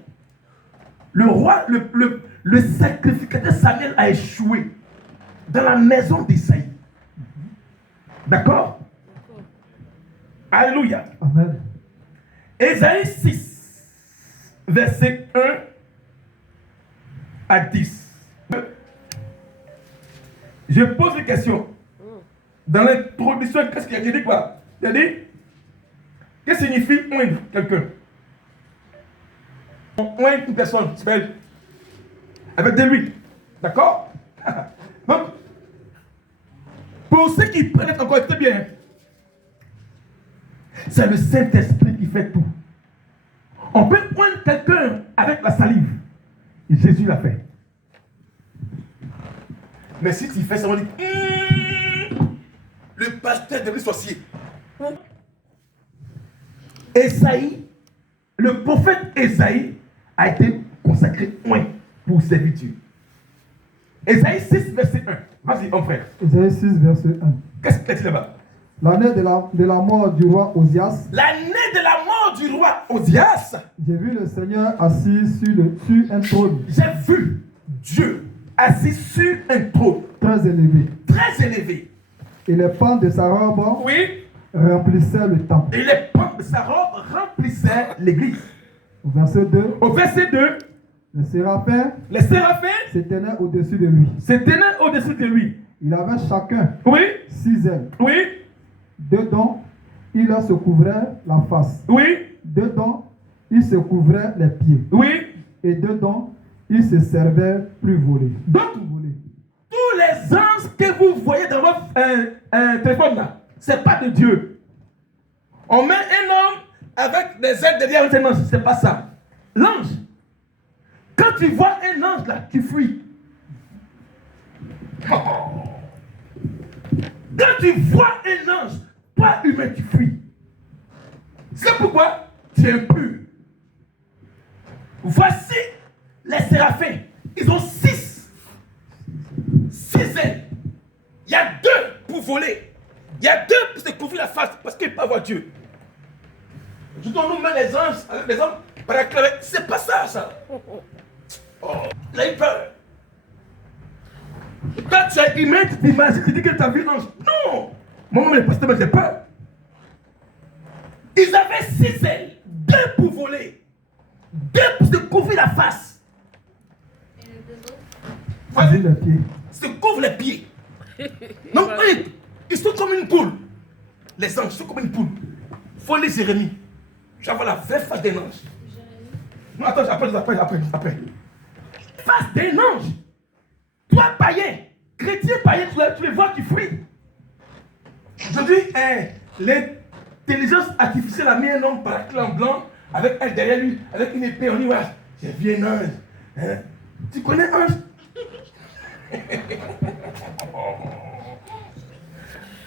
le roi, le sacrificateur Samuel a échoué dans la maison d'Isaïe. D'accord? Alléluia. Amen. Ésaïe 6, verset 1 à 10. Je pose une question. Dans l'introduction, qu'est-ce qu'il a dit quoi? Il a dit, qu'est-ce que signifie oindre quelqu'un? On oint une personne, avec de l'huile. D'accord? Donc, pour ceux qui prennent encore, écoutez bien, c'est le Saint-Esprit qui fait tout. On peut oindre quelqu'un avec la salive. Et Jésus l'a fait. Mais si tu fais ça, on dit, le pasteur devenu sorcier. Ésaïe, le prophète Ésaïe a été consacré oint pour servir Dieu. Ésaïe 6, verset 1. Vas-y, mon frère. Ésaïe 6, verset 1. Qu'est-ce qu'il dit là-bas? L'année de la mort du roi Osias, L'année de la mort du roi Osias, j'ai vu le Seigneur assis sur un trône j'ai vu Dieu assis sur un trône très élevé. très élevé. Et les pans de sa robe Oui, remplissaient le temple. et les pans de sa robe remplissaient l'église. Au verset 2, Au verset 2, les séraphins les séraphins se tenaient au-dessus de lui. se tenaient au-dessus de lui. Il avait chacun Oui, 6 ailes. oui, Dedans, il se couvrait la face. oui, Dedans, il se couvrait les pieds. oui. Et dedans, il se servait plus voler. Donc, Voler. tous les anges que vous voyez dans votre téléphone là, c'est pas de Dieu. On met un homme avec des ailes derrière un ange, c'est pas ça. L'ange, quand tu vois un ange là, tu fuis. Oh. Quand tu vois un ange, toi humain, tu fuis. C'est pourquoi tu es impur. Voici les séraphins. Ils ont 6 ailes. Il y a 2 pour voler. Il y a 2 pour se couvrir la face parce qu'ils ne peuvent pas voir Dieu. Je nous met les anges avec les hommes par la clavette. C'est pas ça, ça. Oh, il a eu peur. Quand tu es humain, tu t'imagines, tu dis que tu as vu l'ange. Non! Moi, le pasteur, j'ai peur. Ils avaient 6 ailes. 2 pour voler. 2 pour se couvrir la face. Et les deux autres? Vas-y, les pieds. Se couvrent les pieds. Donc, eux, ils sont comme une poule. Les anges sont comme une poule. Faut les Jérémie. Je vais avoir la vraie face d'un ange. Non, attends, après. Face d'un ange. Toi, païen, chrétien païen, tu les vois qui fuient. Aujourd'hui, l'intelligence artificielle a mis un homme par la clé en blanc, avec elle derrière lui, avec une épée. On dit, ouais, j'ai vu un ange. Hein? Tu connais ange?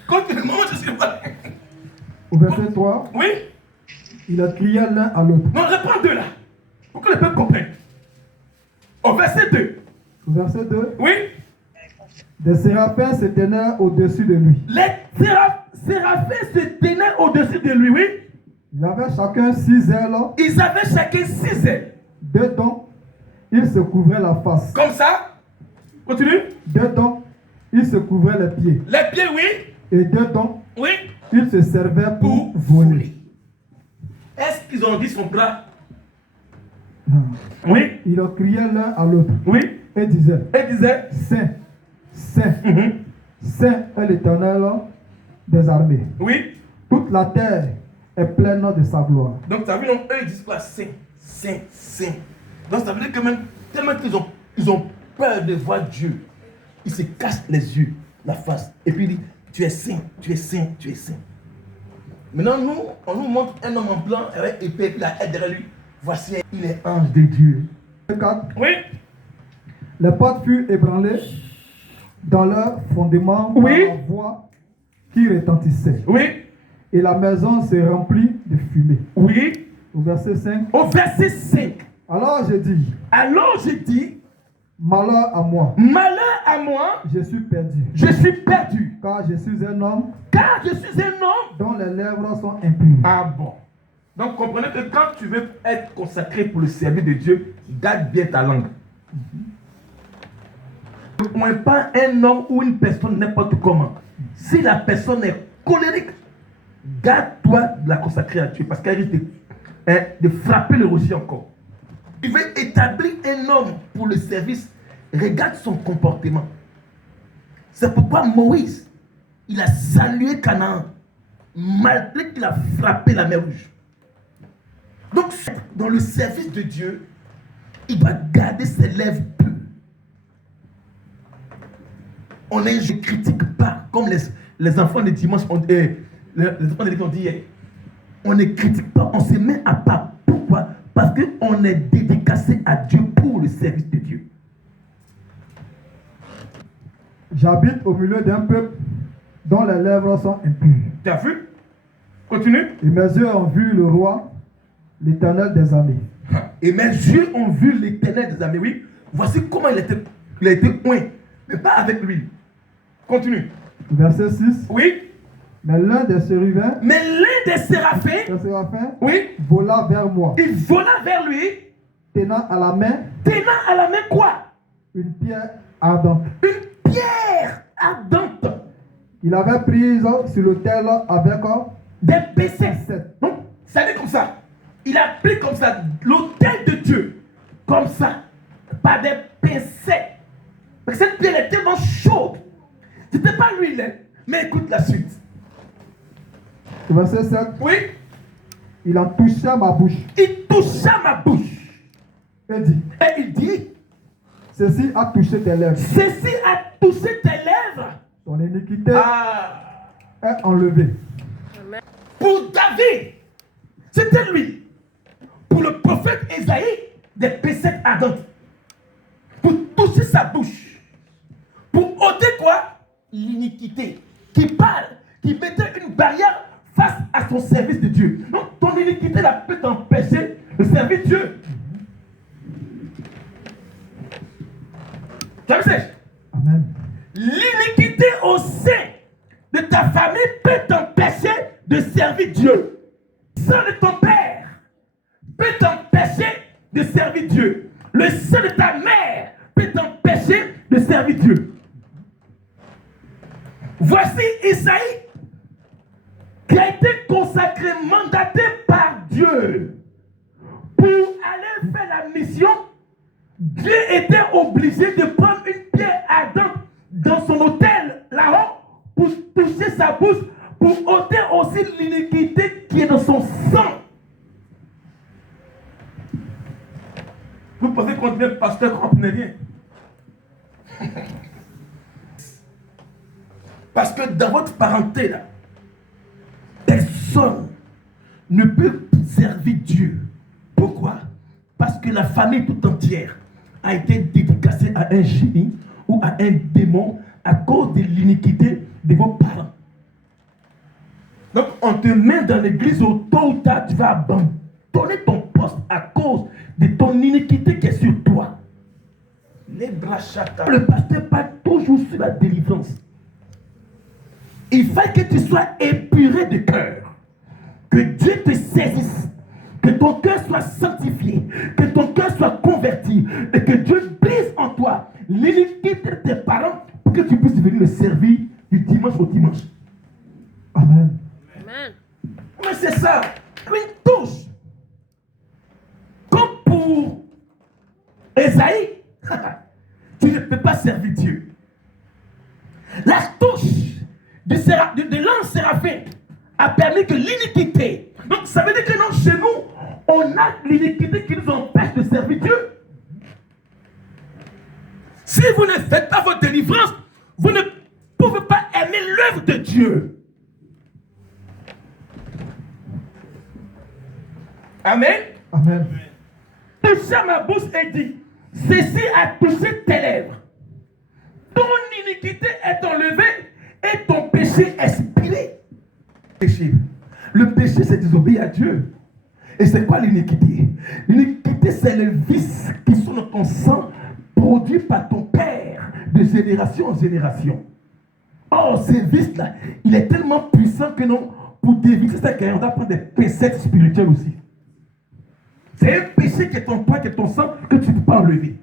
Quand tu le manges, je sais pas. Au verset 3, Oui? il a crié l'un à l'autre. Non, réponds deux là. Pour que le peuple comprenne. Au verset 2. Au verset 2, Oui? des séraphins se tenaient au-dessus de lui. Les séraphins se tenaient au-dessus de lui, oui? Ils avaient chacun 6 ailes. Ils avaient chacun 6 ailes. Dedans, il se couvrait la face. Comme ça. Continue. Dedans, il se couvrait les pieds. Les pieds, oui? Et dedans, Oui? il se servait pour Pour voler. voler. Est-ce qu'ils ont dit son bras? Oui, Ils criaient l'un à l'autre oui. et disaient, Et disait, Saint, Saint, mhm, Saint est l'Éternel des armées. oui. Toute la terre est pleine de sa gloire. Donc, tu as vu, donc, eux, ils disent quoi? Saint, Saint, Saint. Donc, ça veut dire que même, tellement ils ont peur de voir Dieu, ils se cachent les yeux, la face, et puis ils disent, tu es saint, tu es saint, tu es saint. Maintenant, nous, on nous montre un homme en blanc avec épée, puis la haie derrière lui. Voici, il est ange de Dieu. 4. Oui, Les portes furent ébranlées dans leur fondement par Oui. la voix qui retentissait. oui, Et la maison se remplit de fumée. oui. Au verset 5. Au verset 5. Alors je dis, Alors je dis, malheur à moi, malheur à moi, je suis perdu, je suis perdu, car je suis un homme car je suis un homme. dont les lèvres sont impures. Ah bon. Donc comprenez que quand tu veux être consacré pour le service de Dieu, garde bien ta langue. Ne point pas un homme ou une personne n'importe comment. Si la personne est colérique, garde-toi de la consacrer à Dieu parce qu'elle risque de frapper le rocher encore. Il veut établir un homme pour le service. Regarde son comportement. C'est pourquoi Moïse, il a salué Canaan malgré qu'il a frappé la mer Rouge. Donc, dans le service de Dieu, il doit garder ses lèvres pures. Je ne critique pas, comme les enfants de dimanche, les enfants de l'église ont dit hier. On ne critique pas, on se met à part. Pourquoi? Parce qu'on est dédicacé à Dieu pour le service de Dieu. J'habite au milieu d'un peuple dont les lèvres sont impures. Tu as vu? Continue. Et mes yeux ont vu le roi, l'Éternel des armées. Et mes yeux ont vu l'Éternel des armées. Oui, voici comment il a été oint, mais pas avec lui. Continue. Verset 6. Oui, Mais l'un des séraphins, mais l'un des séraphins, oui, vola vers moi, il vola vers lui, tenant à la main quoi? une pierre ardente. Une pierre ardente. Il avait prise sur l'autel avec Des pincettes. Donc, ça dit comme ça. Il a pris comme ça l'autel de Dieu. Comme ça. Par des pincettes. Parce que cette pierre est tellement chaude. C'était pas lui, là. Mais écoute la suite. Verset 7. Oui. Il en toucha ma bouche Il toucha ma bouche. et dit, Et il dit, ceci a touché tes lèvres. ceci a touché tes lèvres. Ton iniquité Ah. est enlevée. Amen. Pour David, c'était lui. Pour le prophète Ésaïe, des pincettes ardentes. Pour toucher sa bouche. Pour ôter quoi? L'iniquité. Qui parle, qui mettait une barrière face à son service de Dieu. Donc ton iniquité là peut t'empêcher de servir Dieu. Tu as vu ça? Amen. L'iniquité au sein de ta famille peut t'empêcher de servir Dieu. Le sang de ton père peut t'empêcher de servir Dieu. Le sang de ta mère peut t'empêcher de servir Dieu. Voici Isaïe qui a été consacré, mandaté par Dieu pour aller faire la mission. Dieu était obligé de prendre une pierre ardente dans son autel là-haut pour toucher sa bouche, pour ôter aussi l'iniquité qui est dans son sang. Vous pensez qu'on devient pasteur quand on n'est rien? Parce que dans votre parenté là, personne ne peut servir Dieu. Pourquoi? Parce que la famille tout entière a été dédicacée à un génie ou à un démon à cause de l'iniquité de vos parents. Donc on te met dans l'église où tôt ou tard tu vas abandonner ton poste à cause de ton iniquité qui est sur toi. Les bras chata. Le pasteur parle toujours sur la délivrance. Il faut que tu sois épuré de cœur. Que Dieu te saisisse. Que ton cœur soit sanctifié. Que ton cœur soit converti. Et que Dieu brise en toi l'iniquité de tes parents pour que tu puisses venir le servir du dimanche au dimanche. Amen. Amen. Mais c'est ça. Une touche. Comme pour Esaïe, tu ne peux pas servir Dieu. La touche de l'ange séraphin a permis que l'iniquité. Donc ça veut dire que non, chez nous, on a l'iniquité qui nous empêche de servir Dieu. Si vous ne faites pas votre délivrance, vous ne pouvez pas aimer l'œuvre de Dieu. Amen. Amen. Touche à ma bouche et dit, ceci a touché tes lèvres. Ton iniquité est enlevée et ton péché expiré. Péché. Le péché, c'est désobéir à Dieu. Et c'est quoi l'iniquité? L'iniquité, c'est le vice qui sont dans ton sang, produit par ton père, de génération en génération. Or, ce vice-là, il est tellement puissant que non, pour t'éviter ça, on doit prendre des pincettes spirituelles aussi. C'est un péché qui est ton poids, qui est ton sang, que tu ne peux pas enlever.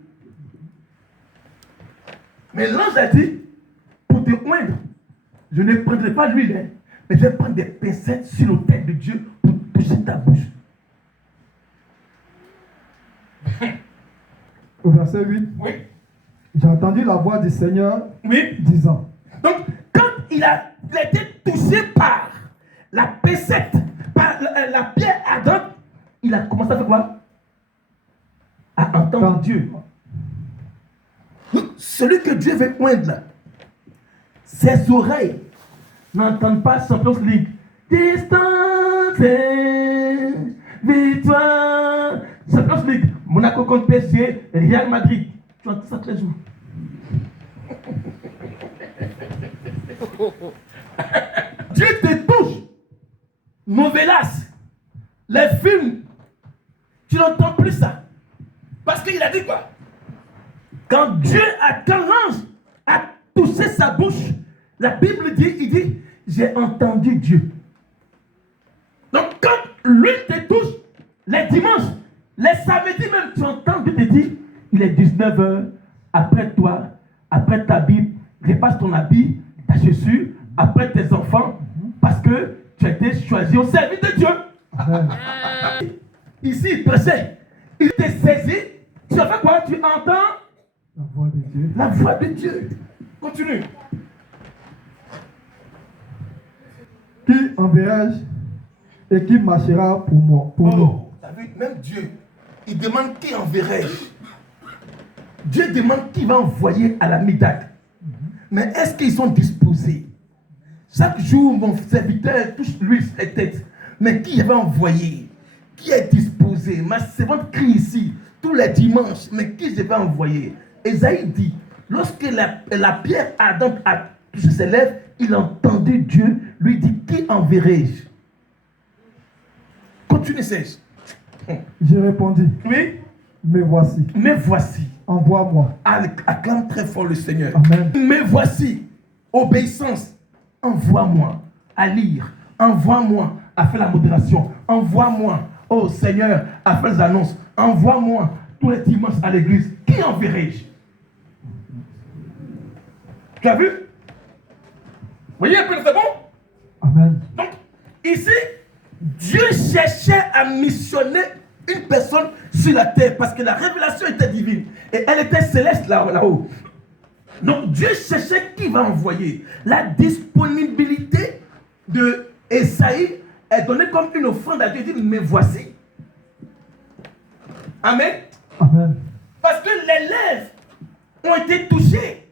Mais l'ange a dit, pour te oindre, je ne prendrai pas l'huile, hein, mais je vais prendre des pincettes sur l'autel de Dieu pour toucher ta bouche. Au verset 8, Oui. j'ai entendu la voix du Seigneur Oui. disant. Donc, quand il a été touché par la pincette, par la pierre ardente, il a commencé à faire quoi? À entendre Dieu. Donc, celui que Dieu veut oindre là, ses oreilles n'entendent pas Champions League. Distance, victoire. Champions League, Monaco contre PSG, Real Madrid. Tu entends ça tous les jours. Dieu te touche. Novelas, les films, tu n'entends plus ça. Parce qu'il a dit quoi? Quand l'ange a touché sa bouche, la Bible dit, il dit, j'ai entendu Dieu. Donc quand lui te touche, les dimanches, les samedis même, tu entends Dieu te dire, il est 19h, après toi, après ta Bible, repasse ton habit, ta chaussure, après tes enfants, parce que tu as été choisi au service de Dieu. Ici, il prêchait, il te saisit, tu as fait quoi? Tu entends La voix de Dieu. la voix de Dieu. Continue. Qui enverrai-je et qui marchera pour moi, pour nous? Oh, t'as vu, même Dieu, il demande qui enverrai-je. Dieu demande qui va envoyer à la Midak. Mais est-ce qu'ils sont disposés? Chaque jour, mon serviteur touche l'huile sur la tête. Mais qui va envoyer? Qui est disposé? Ma servante crie ici tous les dimanches. Mais qui je vais envoyer? Esaïe dit, lorsque la pierre ardente a touché ses lèvres, il a entendu Dieu lui dit, qui enverrai-je? Continue, Serge. J'ai répondu, Oui, me voici, mais voici. envoie-moi. Acclame très fort le Seigneur. Amen. Mais voici, obéissance. Envoie-moi à lire. Envoie-moi à faire la modération. Envoie-moi, oh Seigneur, à faire les annonces. Envoie-moi tous les dimanches à l'église. Qui enverrai-je? Tu as vu? Vous voyez un peu, c'est bon? Amen. Donc, ici, Dieu cherchait à missionner une personne sur la terre parce que la révélation était divine et elle était céleste là-haut. Donc, Dieu cherchait qui va envoyer. La disponibilité de Esaïe est donnée comme une offrande à Dieu. Il dit, mais voici. Amen. Amen. Parce que les lèvres ont été touchées.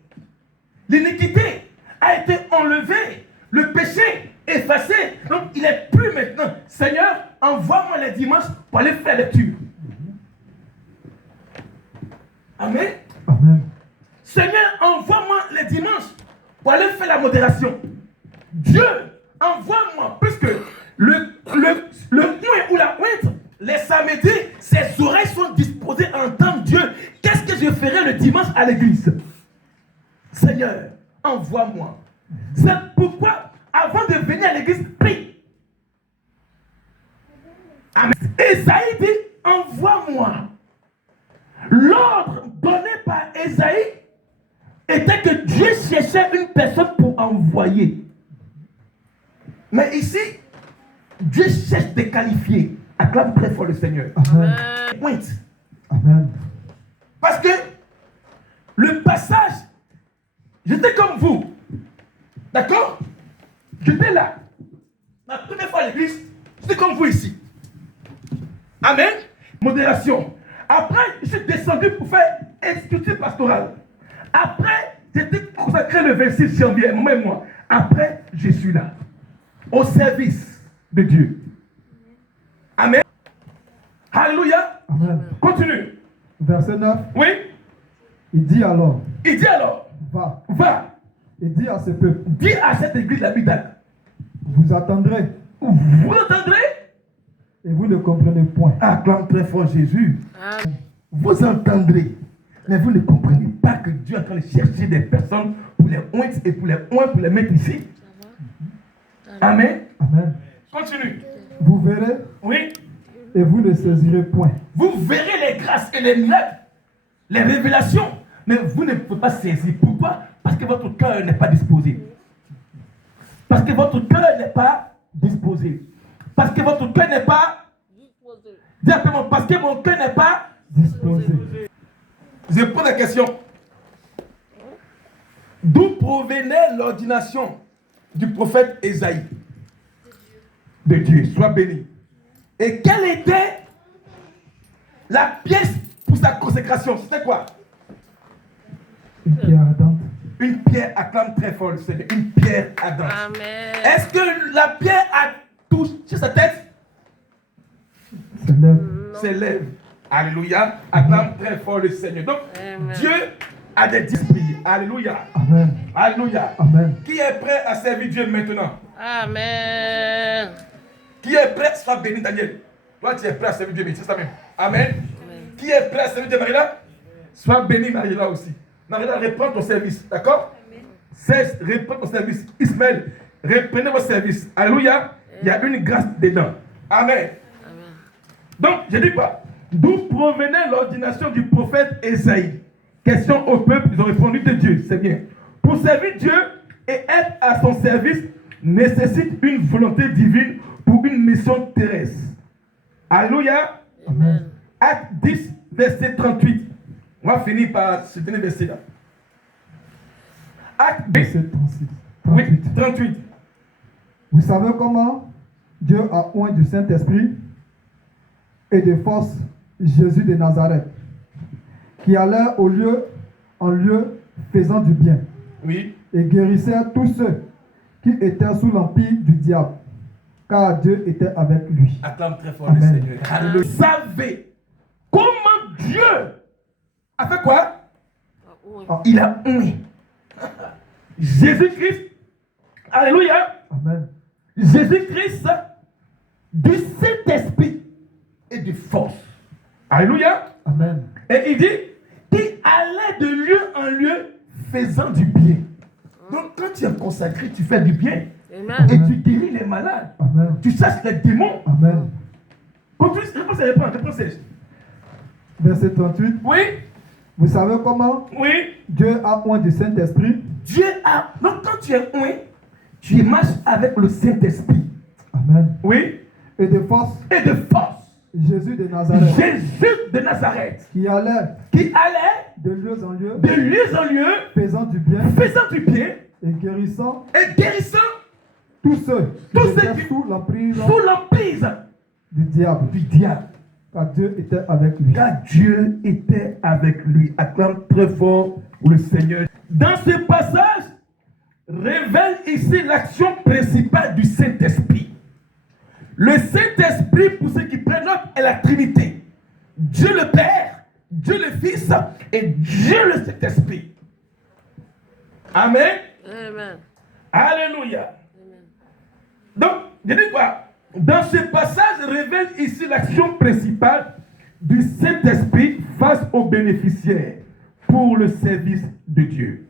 L'iniquité a été enlevée. Le péché effacé. Donc, il n'est plus maintenant. Seigneur, envoie-moi les dimanches pour aller faire lecture. Amen. Amen. Seigneur, envoie-moi les dimanches pour aller faire la modération. Dieu, envoie-moi, puisque le point ou la pointe, les samedis, ses oreilles sont disposées à entendre Dieu. Qu'est-ce que je ferai le dimanche à l'église? Envoie-moi. Envoie-moi. C'est pourquoi, avant de venir à l'église, prie. Amen. Esaïe dit, envoie-moi. L'ordre donné par Esaïe était que Dieu cherchait une personne pour envoyer. Mais ici, Dieu cherche des qualifiés. Acclame très fort le Seigneur. Amen. Pointe. Amen. Parce que le passage, j'étais comme vous. D'accord? J'étais là. La première fois à l'église, j'étais comme vous ici. Amen. Modération. Après, je suis descendu pour faire institut pastoral. Après, j'étais consacré le 26 janvier, moi et moi. Après, je suis là. Au service de Dieu. Amen. Alléluia. Amen. Continue. Verset 9, Oui. il dit alors, Va. et dis à ce peuple, Dis à cette église d'Abidal. vous attendrez, Vous entendrez? et vous ne comprenez point. Acclame très fort Jésus. Amen. Vous entendrez, mais vous ne comprenez pas que Dieu est en train de chercher des personnes pour les oindre et pour les mettre ici. Amen. Amen. Continue. Vous verrez, Oui. et vous ne saisirez point. Vous verrez les grâces et les miracles, les révélations, mais vous ne pouvez pas saisir. Pourquoi? Parce que votre cœur n'est pas disposé. Parce que votre cœur n'est pas disposé. Parce que votre cœur n'est pas Disposé. dis simplement, parce que mon cœur n'est pas Disposé. Je pose la question. D'où provenait l'ordination du prophète Ésaïe? De Dieu, sois béni. Et quelle était la pièce pour sa consécration? C'était quoi? Une pierre ardente. Une pierre, acclame très fort le Seigneur. Une pierre ardente. Amen. Est-ce que la pierre a touché sa tête? S'élève. Ses lèvres. Alléluia. Acclame très fort le Seigneur. Donc, Amen. Dieu a des esprits. Alléluia. Amen. Alléluia. Amen. Qui est prêt à servir Dieu maintenant? Amen. Qui est prêt? Sois béni, Daniel. Toi, tu es prêt à servir Dieu, mais c'est ça même. Amen. Qui est prêt à servir Dieu, Marie-là? Sois béni, Marie-là aussi. Marie-là, reprends ton service. D'accord? Cesse, reprends ton service. Ismaël, reprenez votre service. Alléluia. Il y a une grâce dedans. Amen. Amen. Donc, je dis quoi? D'où provenait l'ordination du prophète Ésaïe? Question au peuple, ils ont répondu de Dieu, c'est bien. Pour servir Dieu et être à son service nécessite une volonté divine pour une mission terrestre. Alléluia. Amen. Acte 10, verset 38. On va finir par ce dernier verset-là. Acte 10, Verset 36. oui, 38. 38. Vous savez comment Dieu a oint du Saint-Esprit et de force Jésus de Nazareth, qui allait en lieu faisant du bien, Oui. et guérissait tous ceux qui étaient sous l'empire du diable, car Dieu était avec lui. Acclame très fort Amen. le Seigneur. Alléluia. Vous savez comment Dieu a fait quoi? Ah, oui. Il a oint Jésus-Christ. Alléluia. Amen. Jésus-Christ du Saint-Esprit et de force. Alléluia. Amen. Et il dit qu'il allait de lieu en lieu faisant du bien. Donc quand tu es consacré, tu fais du bien. Amen. Et tu guéris les malades. Amen. Tu chasses les démons. Amen. Continue, réponse. Verset 38. Oui, Vous savez comment oui. Dieu a oint du Saint-Esprit? Dieu a... Donc quand tu es oint, tu marches avec le Saint-Esprit. Amen. Oui. Et de force Et de force. Jésus de Nazareth, Jésus de Nazareth. qui allait Qui allait de lieu en lieu de lieu en lieu, faisant du bien faisant du bien et guérissant et guérissant tous ceux Tous qui ceux étaient qui- sous l'emprise sous l'emprise du diable, du diable. car Dieu était avec lui. Car Dieu était avec lui. Acclame très fort le Seigneur. Dans ce passage, révèle ici l'action principale du Saint-Esprit. Le Saint-Esprit, pour ceux qui prennent note, est la Trinité. Dieu le Père, Dieu le Fils et Dieu le Saint-Esprit. Amen. Amen. Alléluia. Amen. Donc, je dis quoi? Dans ce passage, révèle ici l'action principale du Saint-Esprit face aux bénéficiaires pour le service de Dieu.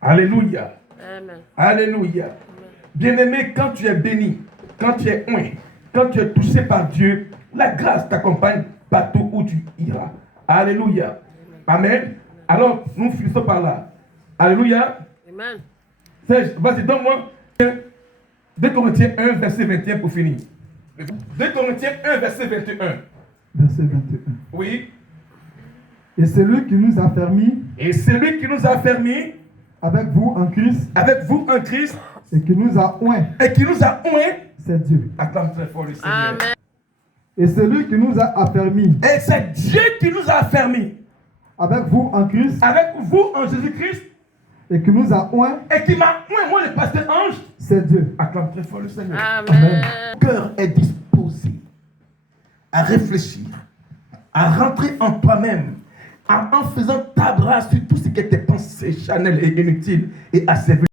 Alléluia. Amen. Alléluia. Bien-aimé, quand tu es béni, quand tu es oint, quand tu es touché par Dieu, la grâce t'accompagne partout où tu iras. Alléluia. Amen. Alors, nous finissons par là. Alléluia. Amen. Serge, vas-y, donne-moi 2 Corinthiens 1, verset 21 pour finir. 2 Corinthiens 1, verset 21. Verset 21. Oui. Et celui qui nous a fermis Et celui qui nous a affermis avec vous en Christ avec vous en Christ et qui nous a oint, et qui nous a oint. c'est Dieu. Acclame très fort le Seigneur. Amen. Et celui qui nous a affermis Et c'est Dieu qui nous a affermis avec vous en Christ avec vous en Jésus-Christ et qui nous a oint, et qui m'a oint, moi le pasteur Ange. c'est Dieu. Acclame très fort le Seigneur. Amen. Ton cœur est disposé à réfléchir, à rentrer en toi-même, en faisant table rase sur tout ce qui était pensé, charnel et inutile et à servir.